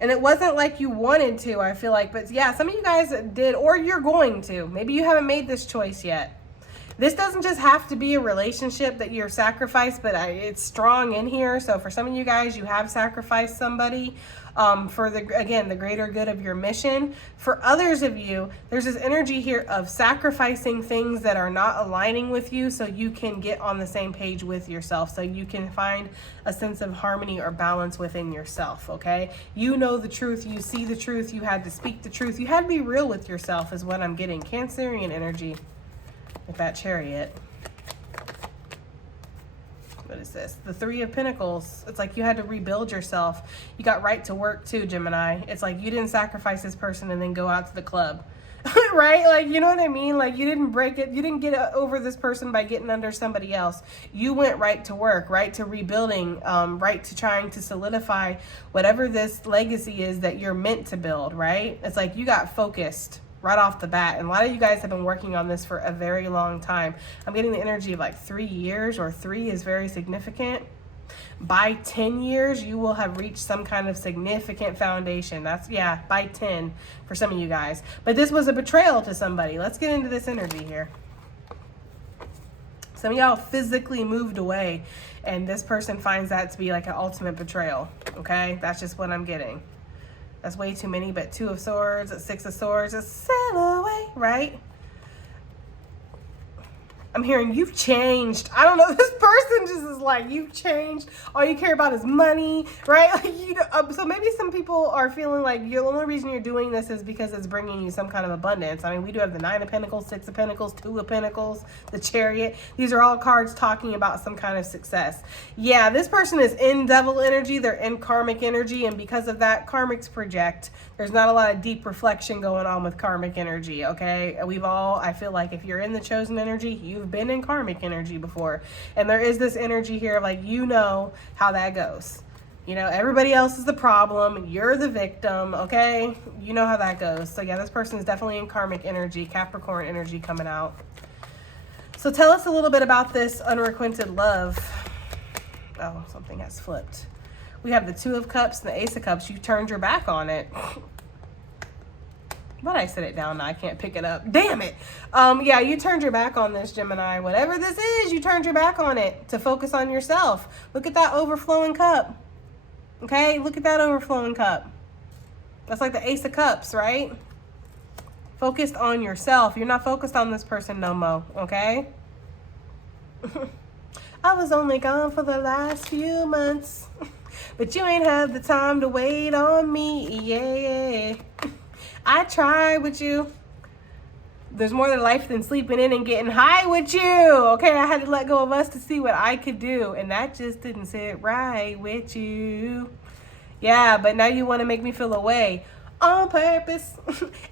And it wasn't like you wanted to, I feel like. But yeah, some of you guys did, or you're going to. Maybe you haven't made this choice yet. This doesn't just have to be a relationship that you're sacrificed, but it's strong in here. So for some of you guys, you have sacrificed somebody for the greater good of your mission. For others of you, there's this energy here of sacrificing things that are not aligning with you so you can get on the same page with yourself, so you can find a sense of harmony or balance within yourself, okay? You know the truth, you see the truth, you had to speak the truth, you had to be real with yourself is what I'm getting. Cancerian energy with that Chariot. What is this? The Three of Pentacles. It's like you had to rebuild yourself. You got right to work too, Gemini. It's like you didn't sacrifice this person and then go out to the club. Right? Like, you know what I mean? Like, you didn't break it. You didn't get over this person by getting under somebody else. You went right to work, right to rebuilding, right to trying to solidify whatever this legacy is that you're meant to build, right? It's like you got focused right off the bat. And a lot of you guys have been working on this for a very long time. I'm getting the energy of like 3 years, or 3 is very significant. By 10 years, you will have reached some kind of significant foundation. That's, yeah, by 10 for some of you guys. But this was a betrayal to somebody. Let's get into this energy here. Some of y'all physically moved away, and this person finds that to be like an ultimate betrayal. Okay? That's just what I'm getting. That's way too many, but 2 of Swords, 6 of Swords, a sail away, right? I'm hearing you've changed. I don't know. This person just is like, you've changed. All you care about is money, right? Like, you know, so maybe some people are feeling like the only reason you're doing this is because it's bringing you some kind of abundance. I mean, we do have the 9 of Pentacles, 6 of Pentacles, 2 of Pentacles, the Chariot. These are all cards talking about some kind of success. Yeah, this person is in devil energy. They're in karmic energy. And because of that, karmics project. There's not a lot of deep reflection going on with karmic energy, okay? We've all, I feel like if you're in the chosen energy, you've been in karmic energy before. And there is this energy here of like, you know how that goes. You know, everybody else is the problem. You're the victim, okay? You know how that goes. So yeah, this person is definitely in karmic energy, Capricorn energy coming out. So tell us a little bit about this unrequited love. Oh, something has flipped. We have the 2 of Cups and the Ace of Cups. You turned your back on it. But I set it down now. I can't pick it up. Damn it. Yeah, you turned your back on this, Gemini. Whatever this is, you turned your back on it to focus on yourself. Look at that overflowing cup. Okay, look at that overflowing cup. That's like the Ace of Cups, right? Focused on yourself. You're not focused on this person no more, okay? I was only gone for the last few months. But you ain't had the time to wait on me, yeah. I tried with you. There's more to life than sleeping in and getting high with you. Okay, I had to let go of us to see what I could do. And that just didn't sit right with you. Yeah, but now you want to make me feel away on purpose.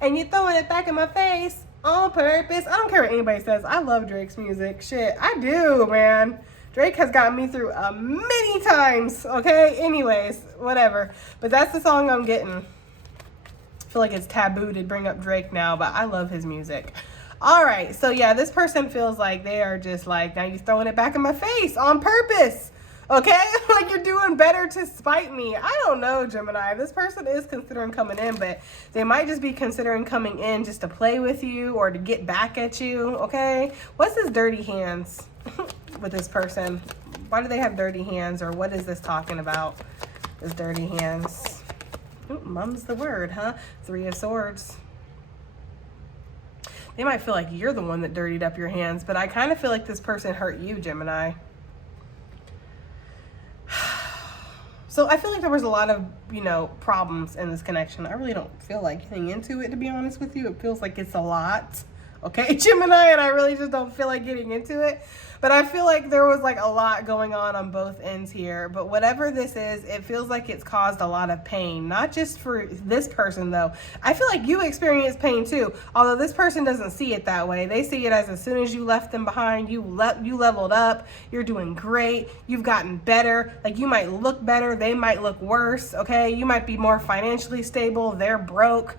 And you're throwing it back in my face on purpose. I don't care what anybody says. I love Drake's music. Shit, I do, man. Drake has gotten me through many times, okay? Anyways, whatever. But that's the song I'm getting. I feel like it's taboo to bring up Drake now, but I love his music. All right, so yeah, this person feels like they are just like, now you're throwing it back in my face on purpose, okay? Like you're doing better to spite me. I don't know, Gemini. This person is considering coming in, but they might just be considering coming in just to play with you or to get back at you, okay? What's this dirty hands? With this person? Why do they have dirty hands, or what is this talking about? This dirty hands. Ooh, mum's the word, huh? 3 of Swords. They might feel like you're the one that dirtied up your hands, but I kind of feel like this person hurt you, Gemini. So I feel like there was a lot of, you know, problems in this connection. I really don't feel like getting into it, to be honest with you. It feels like it's a lot. Okay, Gemini, and I really just don't feel like getting into it. But I feel like there was like a lot going on both ends here. But whatever this is, it feels like it's caused a lot of pain. Not just for this person, though. I feel like you experienced pain, too. Although this person doesn't see it that way. They see it as soon as you left them behind, you leveled up. You're doing great. You've gotten better. Like, you might look better. They might look worse, okay? You might be more financially stable. They're broke.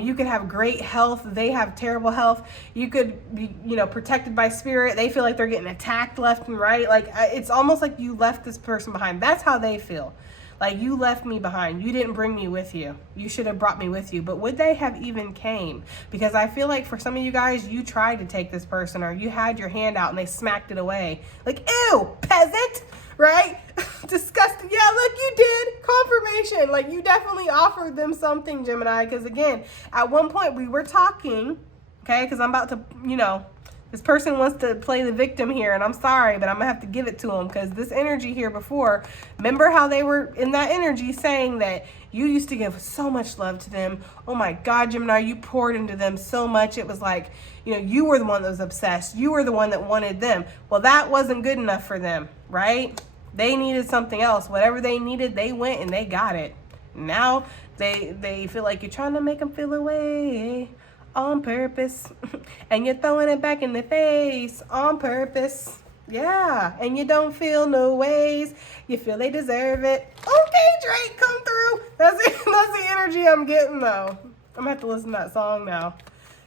You could have great health. They have terrible health. You could be, you know, protected by spirit. They feel like they're getting attacked left and right. Like, it's almost like you left this person behind. That's how they feel. Like, you left me behind. You didn't bring me with you. You should have brought me with you. But would they have even came? Because I feel like for some of you guys, you tried to take this person, or you had your hand out and they smacked it away. Like, ew, peasant, right? Disgusting. Yeah, look, you did. Confirmation. Like, you definitely offered them something, Gemini. Because again, at one point we were talking, okay, because I'm about to, you know, this person wants to play the victim here, and I'm sorry, but I'm gonna have to give it to them, because this energy here before, remember how they were in that energy saying that you used to give so much love to them. Oh my God, Gemini, you poured into them so much. It was like, you know, you were the one that was obsessed. You were the one that wanted them. Well, that wasn't good enough for them, right? They needed something else. Whatever they needed, they went and they got it. Now they feel like you're trying to make them feel away on purpose, and you're throwing it back in the face on purpose. Yeah, and you don't feel no ways. You feel they deserve it. Okay, Drake, come through. That's the energy I'm getting, though. I'm gonna have to listen to that song now.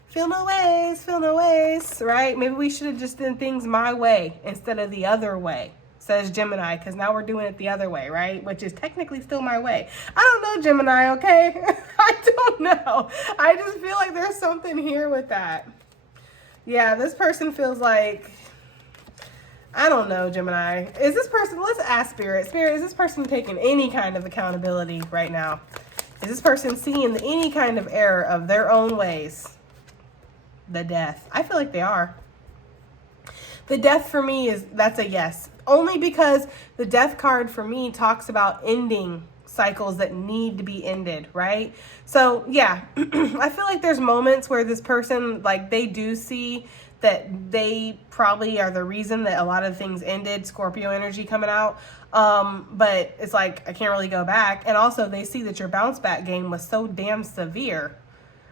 Feel no ways, right? Maybe we should have just done things my way instead of the other way, says Gemini, because now we're doing it the other way, right? Which is technically still my way. I don't know, Gemini, okay? I don't know. I just feel like there's something here with that. Yeah, this person feels like, I don't know, Gemini. Is this person, let's ask Spirit. Spirit, is this person taking any kind of accountability right now? Is this person seeing any kind of error of their own ways? The Death. I feel like they are. The Death for me that's a yes. Only because the Death card for me talks about ending cycles that need to be ended, right? So yeah, I feel like there's moments where this person, like, they do see that they probably are the reason that a lot of things ended, Scorpio energy coming out. But it's like, I can't really go back. And also they see that your bounce back game was so damn severe,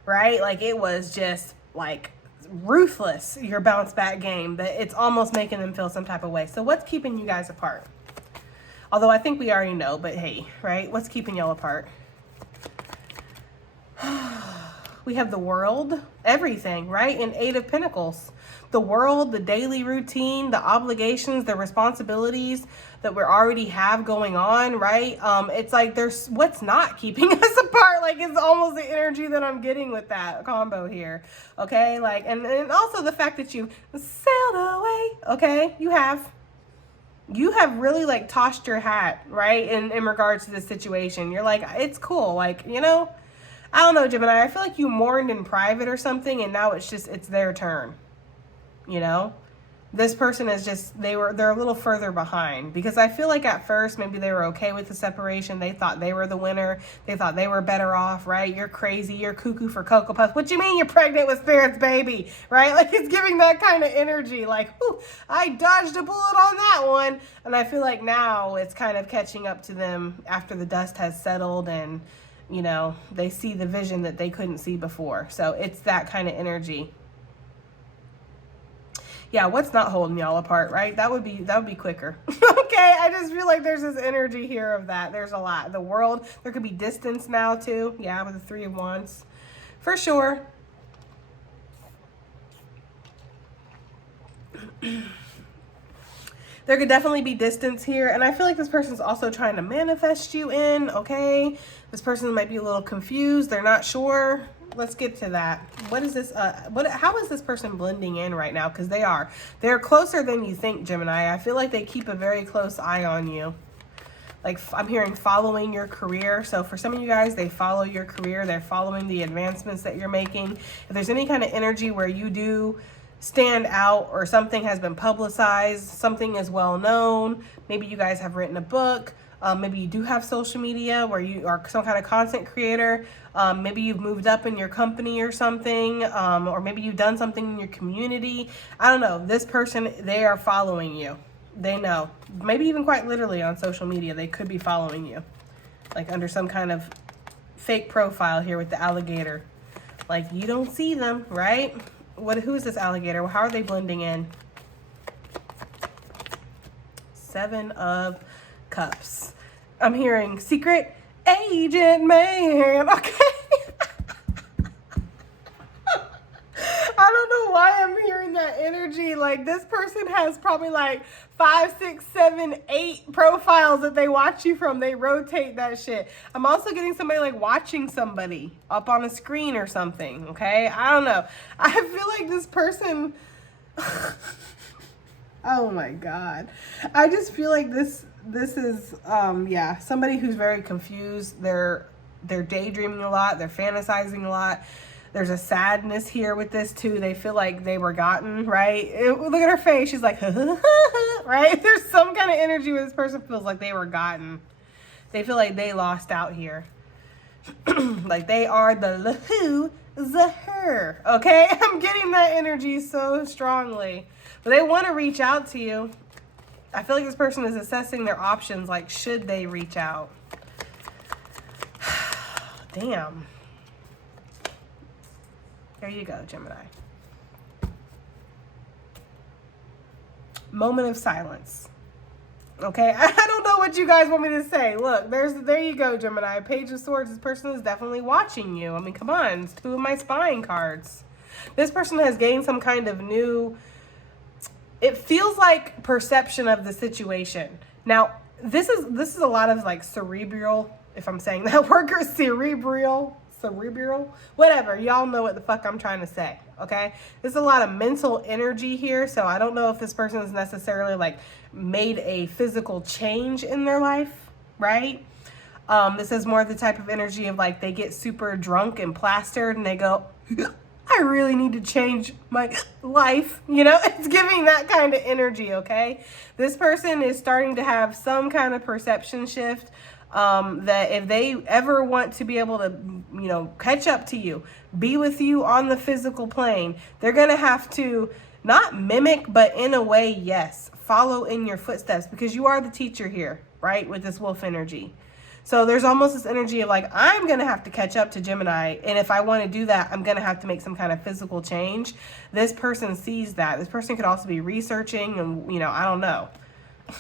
right? Like, it was just like ruthless, your bounce back game, that it's almost making them feel some type of way. So what's keeping you guys apart? Although I think we already know, but hey, right? What's keeping y'all apart? We have the World, everything, right? And Eight of Pentacles. The World, the daily routine, the obligations, the responsibilities that we already have going on, right? It's like there's what's not keeping us apart. Like, it's almost the energy that I'm getting with that combo here, okay? Like, and also the fact that you sailed away, okay? You have really, like, tossed your hat, right? In regards to this situation. You're like, it's cool. Like, you know, I don't know, Gemini. I feel like you mourned in private or something, and now it's their turn. You know, this person is just, they're a little further behind, because I feel like at first maybe they were okay with the separation. They thought they were the winner. They thought they were better off, right? You're crazy. You're cuckoo for Cocoa Puffs. What you mean you're pregnant with Spirit's baby, right? Like, it's giving that kind of energy. Like, ooh, I dodged a bullet on that one. And I feel like now it's kind of catching up to them after the dust has settled, and, you know, they see the vision that they couldn't see before. So it's that kind of energy. Yeah, what's not holding y'all apart, right? That would be quicker. Okay, I just feel like there's this energy here of that. There's a lot. The World, there could be distance now too. Yeah, with the Three of Wands. For sure. There could definitely be distance here. And I feel like this person's also trying to manifest you in, okay? This person might be a little confused. They're not sure. Let's get to that. What is this? How is this person blending in right now? Because they're closer than you think, Gemini. I feel like they keep a very close eye on you. Like, I'm hearing following your career. So for some of you guys, they follow your career. They're following the advancements that you're making. If there's any kind of energy where you do stand out, or something has been publicized, something is well known, maybe you guys have written a book, maybe you do have social media where you are some kind of content creator, maybe you've moved up in your company or something, or maybe you've done something in your community. I don't know. This person, they are following you. They know. Maybe even quite literally on social media, they could be following you, like under some kind of fake profile here with the alligator. Like, you don't see them, right? Who is this alligator? How are they blending in? Seven of Cups. I'm hearing secret agent man. Okay. I don't know why I'm hearing that energy. Like, this person has probably like 5, 6, 7, 8 profiles that they watch you from. They rotate that shit. I'm also getting somebody like watching somebody up on a screen or something. Okay, I don't know. I feel like this person. Oh my God. I just feel like this is yeah, somebody who's very confused. They're daydreaming a lot, they're fantasizing a lot. There's a sadness here with this too. They feel like they were gotten, right? Look at her face. She's like, right? There's some kind of energy where this person feels like they were gotten. They feel like they lost out here. Like they are the who, the her. Okay? I'm getting that energy so strongly. But they want to reach out to you. I feel like this person is assessing their options. Like, should they reach out? Damn. There you go, Gemini. Moment of silence. Okay, I don't know what you guys want me to say. Look, there you go, Gemini. Page of Swords. This person is definitely watching you. I mean, come on. It's 2 of my spying cards. This person has gained some kind of new... It feels like perception of the situation. Now, this is a lot of like cerebral, if I'm saying that word, or cerebral, whatever. Y'all know what the fuck I'm trying to say, okay? There's a lot of mental energy here, so I don't know if this person has necessarily like made a physical change in their life, right? This is more the type of energy of like they get super drunk and plastered and they go, I really need to change my life. You know, it's giving that kind of energy, okay? This person is starting to have some kind of perception shift that if they ever want to be able to, you know, catch up to you, be with you on the physical plane, they're going to have to not mimic, but in a way, yes, follow in your footsteps because you are the teacher here, right? With this wolf energy. So there's almost this energy of like, I'm going to have to catch up to Gemini. And if I want to do that, I'm going to have to make some kind of physical change. This person sees that. This person could also be researching and, you know, I don't know,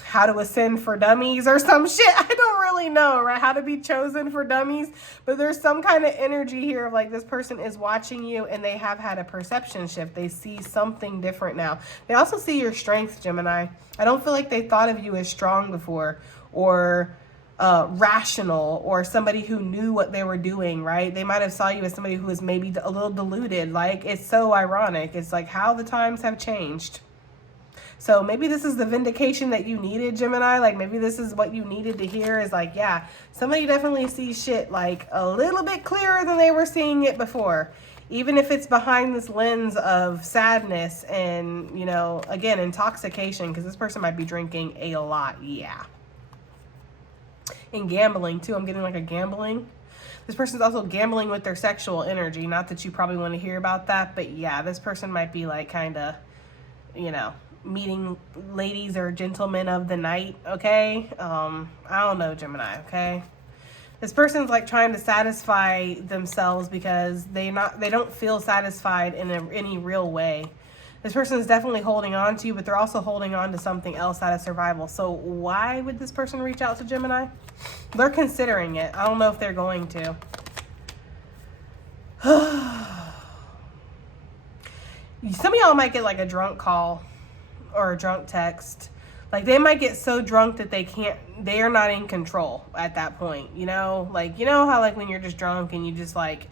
how to ascend for dummies or some shit. I don't really know, right? How to be chosen for dummies. But there's some kind of energy here of like this person is watching you and they have had a perception shift. They see something different now. They also see your strength, Gemini. I don't feel like they thought of you as strong before or rational or somebody who knew what they were doing, right? They might have saw you as somebody who was maybe a little deluded. Like, it's so ironic. It's like how the times have changed. So maybe this is the vindication that you needed, Gemini. Like maybe this is what you needed to hear is like, yeah, somebody definitely sees shit like a little bit clearer than they were seeing it before. Even if it's behind this lens of sadness and, you know, again, intoxication, because this person might be drinking a lot. Yeah. And gambling too. I'm getting like a gambling. This person's also gambling with their sexual energy. Not that you probably want to hear about that, but yeah, this person might be like kind of, you know, meeting ladies or gentlemen of the night, okay? I don't know, Gemini, okay? This person's like trying to satisfy themselves because they don't feel satisfied in any real way. This person is definitely holding on to you, but they're also holding on to something else out of survival. So why would this person reach out to Gemini? They're considering it. I don't know if they're going to. Some of y'all might get like a drunk call or a drunk text. Like they might get so drunk that they are not in control at that point, you know? Like, you know how like when you're just drunk and you just like,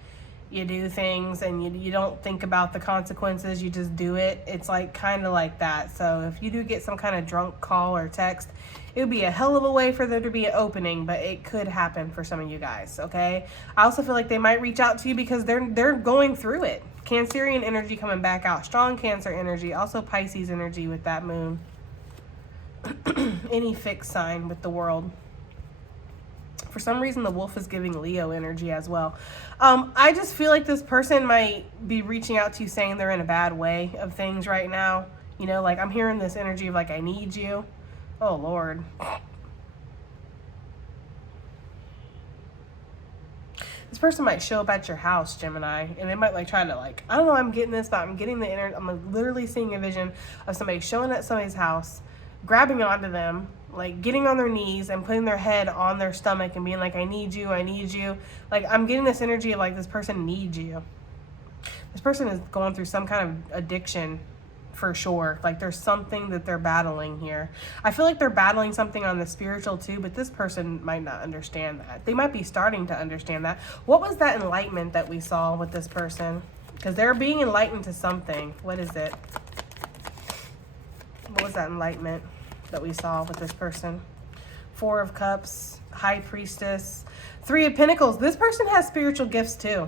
you do things and you don't think about the consequences, you just do it. It's like kind of like that. So if you do get some kind of drunk call or text, it would be a hell of a way for there to be an opening, but it could happen for some of you guys, okay? I also feel like they might reach out to you because they're going through it. Cancerian energy coming back out. Strong Cancer energy. Also Pisces energy with that moon. Any fixed sign with the world. For some reason, the wolf is giving Leo energy as well. I just feel like this person might be reaching out to you saying they're in a bad way of things right now. You know, like I'm hearing this energy of like, I need you. Oh, Lord. This person might show up at your house, Gemini, and they might like try to like, I don't know, I'm getting this, but I'm getting the energy. I'm like, literally seeing a vision of somebody showing at somebody's house, grabbing onto them, like getting on their knees and putting their head on their stomach and being like, I need you, I need you. Like I'm getting this energy of like this person needs you. This person is going through some kind of addiction for sure. Like there's something that they're battling here. I feel like they're battling something on the spiritual too, but this person might not understand that. They might be starting to understand that. What was that enlightenment that we saw with this person? Because they're being enlightened to something. What is it? What was that enlightenment that we saw with this person? Four of Cups, High Priestess, Three of Pentacles. This person has spiritual gifts too.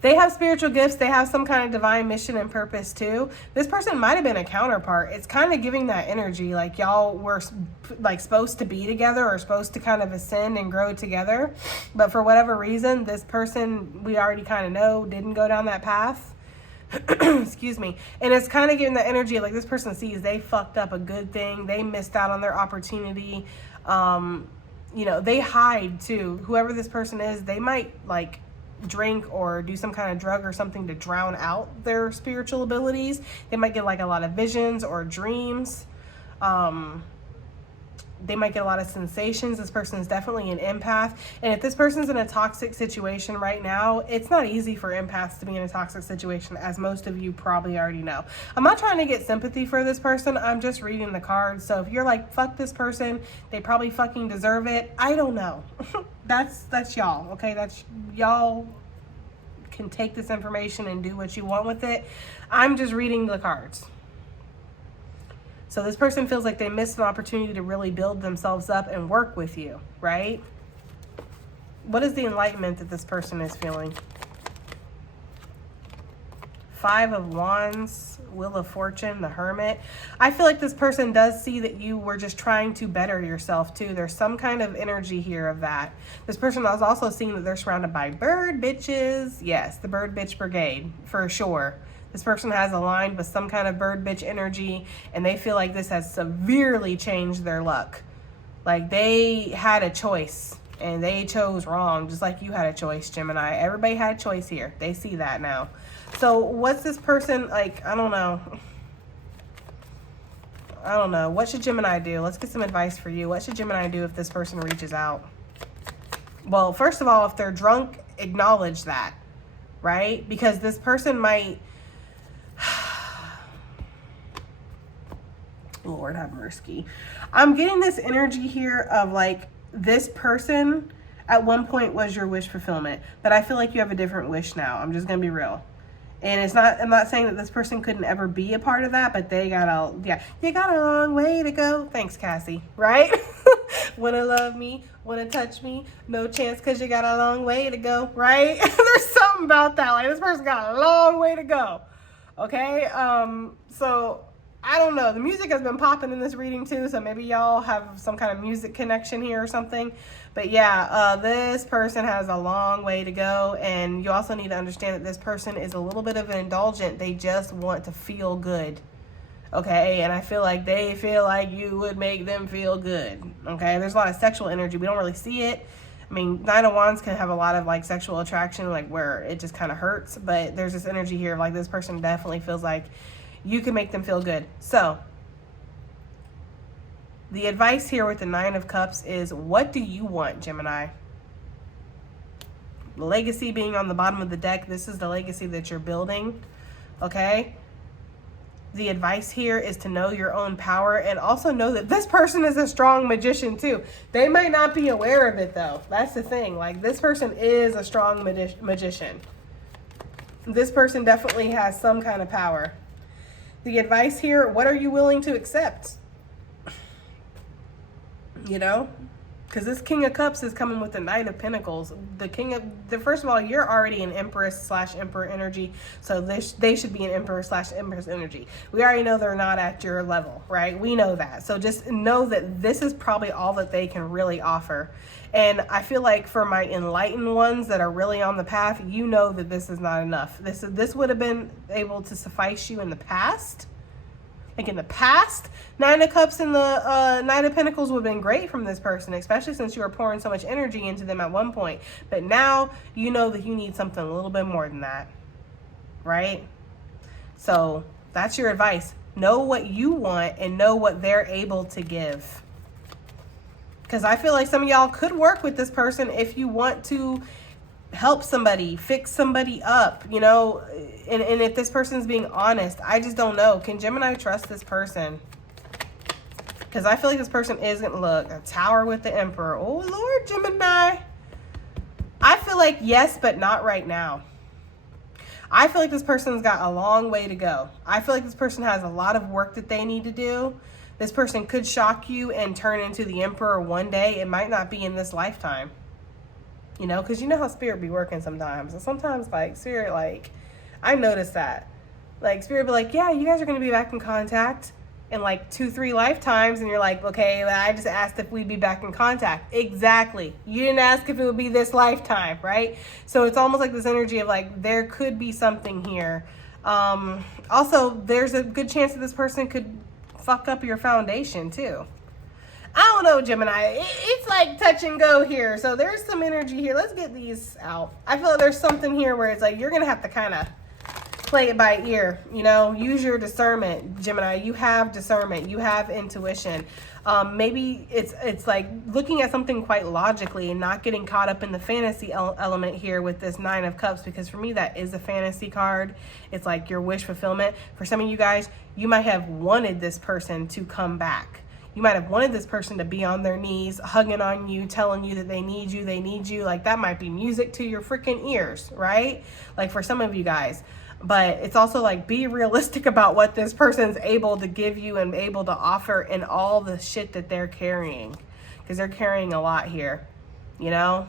They have spiritual gifts. They have some kind of divine mission and purpose too. This person might have been a counterpart. It's kind of giving that energy like y'all were like supposed to be together or supposed to kind of ascend and grow together. But for whatever reason, this person, we already kind of know, didn't go down that path. Excuse me. And it's kind of giving the energy like this person sees they fucked up a good thing. They missed out on their opportunity. You know, they hide too. Whoever this person is, they might like drink or do some kind of drug or something to drown out their spiritual abilities. They might get like a lot of visions or dreams. They might get a lot of sensations. This person is definitely an empath. And if this person's in a toxic situation right now, it's not easy for empaths to be in a toxic situation, as most of you probably already know. I'm not trying to get sympathy for this person. I'm just reading the cards. So if you're like, fuck this person, they probably fucking deserve it. I don't know. That's y'all, okay? That's y'all can take this information and do what you want with it. I'm just reading the cards. So this person feels like they missed an opportunity to really build themselves up and work with you, right? What is the enlightenment that this person is feeling? Five of Wands, Wheel of Fortune, the Hermit. I feel like this person does see that you were just trying to better yourself too. There's some kind of energy here of that. This person is also seeing that they're surrounded by bird bitches. Yes, the bird bitch brigade, for sure. This person has aligned with some kind of bird bitch energy, and they feel like this has severely changed their luck. Like they had a choice and they chose wrong, just like you had a choice, Gemini. Everybody had a choice here. They see that now. So what's this person like? I don't know. What should Gemini do? Let's get some advice for you. What should Gemini do if this person reaches out? Well, first of all, if they're drunk, acknowledge that, right? Because this person might, Lord have mercy. I'm getting this energy here of like this person at one point was your wish fulfillment, but I feel like you have a different wish now. I'm just going to be real. And it's not, I'm not saying that this person couldn't ever be a part of that, but they got you got a long way to go. Thanks, Cassie, right? Wanna love me, wanna touch me, no chance cause you got a long way to go, right? There's something about that. Like this person got a long way to go. Okay, so I don't know. The music has been popping in this reading too, so maybe y'all have some kind of music connection here or something. But yeah, this person has a long way to go, and you also need to understand that this person is a little bit of an indulgent. They just want to feel good, okay? And I feel like they feel like you would make them feel good, okay? There's a lot of sexual energy. We don't really see it. I mean, Nine of Wands can have a lot of like sexual attraction, like where it just kind of hurts, but there's this energy here of like this person definitely feels like you can make them feel good. So the advice here with the Nine of Cups is, what do you want, Gemini? Legacy being on the bottom of the deck, this is the legacy that you're building, okay? The advice here is to know your own power and also know that this person is a strong magician too. They might not be aware of it though. That's the thing. Like this person is a strong magician. This person definitely has some kind of power. The advice here, what are you willing to accept? You know, because this King of Cups is coming with the Knight of Pentacles. First of all, you're already an Empress / Emperor energy, so they should be an Emperor / Empress energy. We already know they're not at your level, right? We know that. So just know that this is probably all that they can really offer. And I feel like for my enlightened ones that are really on the path, you know that this is not enough. This would have been able to suffice you in the past. Like in the past, Nine of Cups and the Knight of Pentacles would have been great from this person, especially since you were pouring so much energy into them at one point. But now you know that you need something a little bit more than that, right? So that's your advice. Know what you want and know what they're able to give. Because I feel like some of y'all could work with this person if you want to help somebody, fix somebody up, you know, and if this person's being honest, I just don't know. Can Gemini trust this person? Because I feel like this person is going to look a tower with the Emperor. Oh, Lord, Gemini. I feel like yes, but not right now. I feel like this person's got a long way to go. I feel like this person has a lot of work that they need to do. This person could shock you and turn into the Emperor one day. It might not be in this lifetime. You know, because you know how Spirit be working sometimes. And sometimes, like, Spirit, like, I noticed that. Like, Spirit be like, yeah, you guys are going to be back in contact in, like, 2-3 lifetimes. And you're like, okay, well, I just asked if we'd be back in contact. Exactly. You didn't ask if it would be this lifetime, right? So it's almost like this energy of, like, there could be something here. Also, there's a good chance that this person could fuck up your foundation, too. I don't know, Gemini. It's like touch and go here. So there's some energy here. Let's get these out. I feel like there's something here where it's like you're going to have to kind of play it by ear. You know, use your discernment, Gemini. You have discernment. You have intuition. Maybe it's like looking at something quite logically and not getting caught up in the fantasy element here with this 9 of Cups, because for me that is a fantasy card. It's like your wish fulfillment. For some of you guys, you might have wanted this person to come back. You might have wanted this person to be on their knees, hugging on you, telling you that they need you, they need you. Like, that might be music to your freaking ears, right? Like, for some of you guys. But it's also like, be realistic about what this person's able to give you and able to offer and all the shit that they're carrying. Because they're carrying a lot here, you know?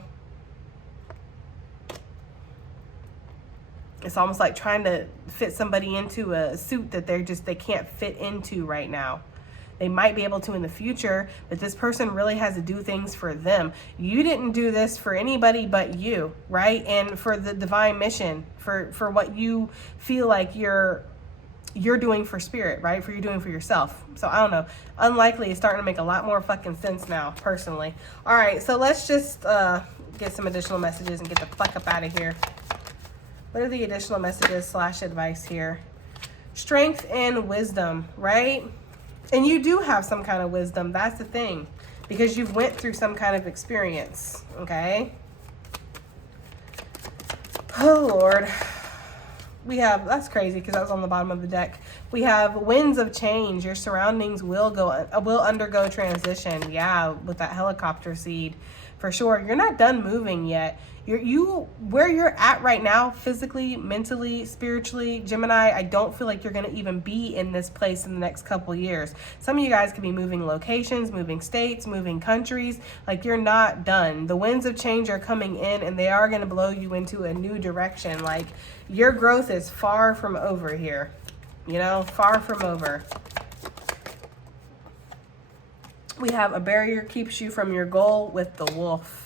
It's almost like trying to fit somebody into a suit that they can't fit into right now. They might be able to in the future, but this person really has to do things for them. You didn't do this for anybody but you, right? And for the divine mission, for what you feel like you're doing for Spirit, right? For you're doing for yourself. So I don't know. Unlikely is starting to make a lot more fucking sense now, personally. All right, so let's just get some additional messages and get the fuck up out of here. What are the additional messages / advice here? Strength and wisdom, right? And you do have some kind of wisdom. That's the thing. Because you've went through some kind of experience. Okay? Oh, Lord. We have, that's crazy because that was on the bottom of the deck. We have winds of change. Your surroundings will undergo transition. Yeah, with that helicopter seed. For sure. You're not done moving yet. Where you're at right now, physically, mentally, spiritually, Gemini, I don't feel like you're going to even be in this place in the next couple years. Some of you guys could be moving locations, moving states, moving countries. Like, you're not done. The winds of change are coming in and they are going to blow you into a new direction. Like, your growth is far from over here. You know, far from over. We have a barrier keeps you from your goal with the wolf.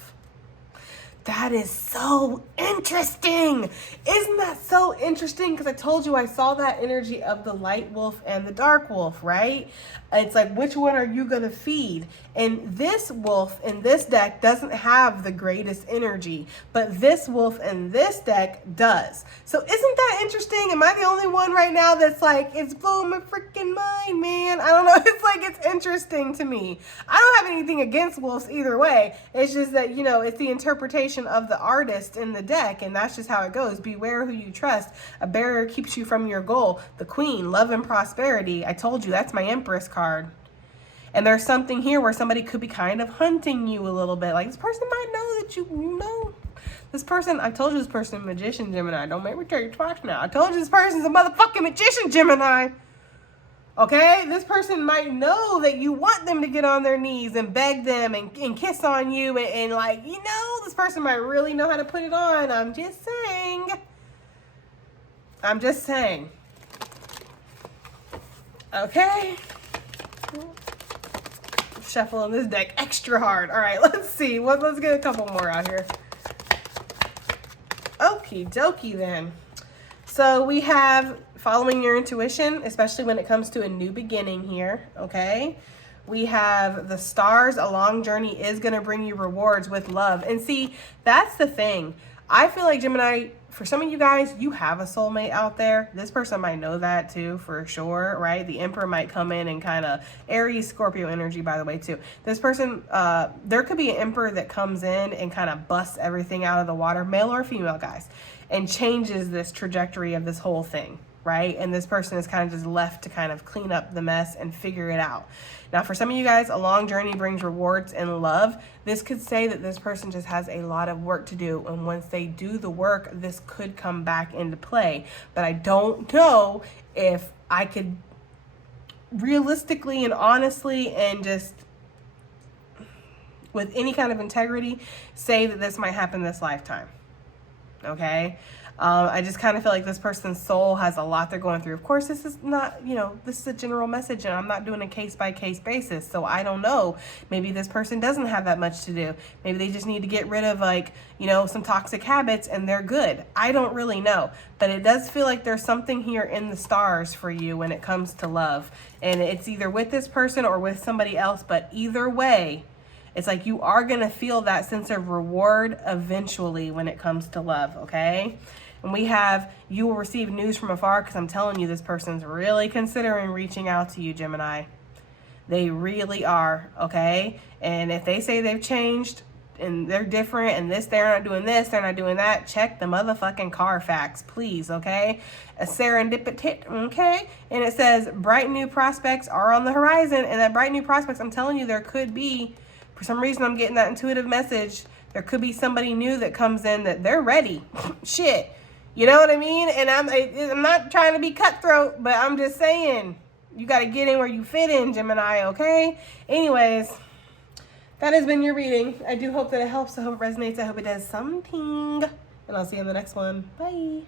That is so interesting. Isn't that so interesting? Because I told you I saw that energy of the light wolf and the dark wolf, right? It's like, which one are you going to feed? And this wolf in this deck doesn't have the greatest energy, but this wolf in this deck does. So isn't that interesting? Am I the only one right now that's like, it's blowing my freaking mind, man? I don't know. It's like, it's interesting to me. I don't have anything against wolves either way. It's just that, you know, it's the interpretation of the artist in the deck, and that's just how it goes. Beware who you trust. A barrier keeps you from your goal. The Queen, love and prosperity. I told you, that's my Empress card. And there's something here where somebody could be kind of hunting you a little bit. Like, this person might know that you know. This person, I told you this person is a magician, Gemini. Don't make me tell you twice now. I told you this person's a motherfucking magician, Gemini. Okay? This person might know that you want them to get on their knees and beg them and kiss on you. And like, you know, this person might really know how to put it on. I'm just saying. I'm just saying. Okay? Shuffling this deck extra hard. All right, let's see. Let's get a couple more out here. Okie dokie then. So we have following your intuition, especially when it comes to a new beginning here, okay? We have the stars. A long journey is going to bring you rewards with love. And see, that's the thing. I feel like Gemini, for some of you guys, you have a soulmate out there. This person might know that too, for sure, right? The Emperor might come in and kind of Aries, Scorpio energy, by the way, too. This person, there could be an Emperor that comes in and kind of busts everything out of the water, male or female, guys, and changes this trajectory of this whole thing, right? And this person is kind of just left to kind of clean up the mess and figure it out. Now, for some of you guys, a long journey brings rewards and love. This could say that this person just has a lot of work to do. And once they do the work, this could come back into play. But I don't know if I could realistically and honestly and just with any kind of integrity say that this might happen this lifetime. Okay? I just kind of feel like this person's soul has a lot they're going through. Of course, this is not, this is a general message and I'm not doing a case-by-case basis. So I don't know. Maybe this person doesn't have that much to do. Maybe they just need to get rid of some toxic habits and they're good. I don't really know. But it does feel like there's something here in the stars for you when it comes to love. And it's either with this person or with somebody else. But either way, it's like you are going to feel that sense of reward eventually when it comes to love, okay? And we have, you will receive news from afar, because I'm telling you, this person's really considering reaching out to you, Gemini. They really are, okay? And if they say they've changed and they're different and they're not doing this, they're not doing that, check the motherfucking Carfax, please, okay? A serendipity, okay? And it says bright new prospects are on the horizon. And that bright new prospects, I'm telling you, there could be, for some reason, I'm getting that intuitive message. There could be somebody new that comes in that they're ready. Shit. You know what I mean? And I'm not trying to be cutthroat, but I'm just saying, you got to get in where you fit in, Gemini, okay? Anyways, that has been your reading. I do hope that it helps. I hope it resonates. I hope it does something. And I'll see you in the next one. Bye.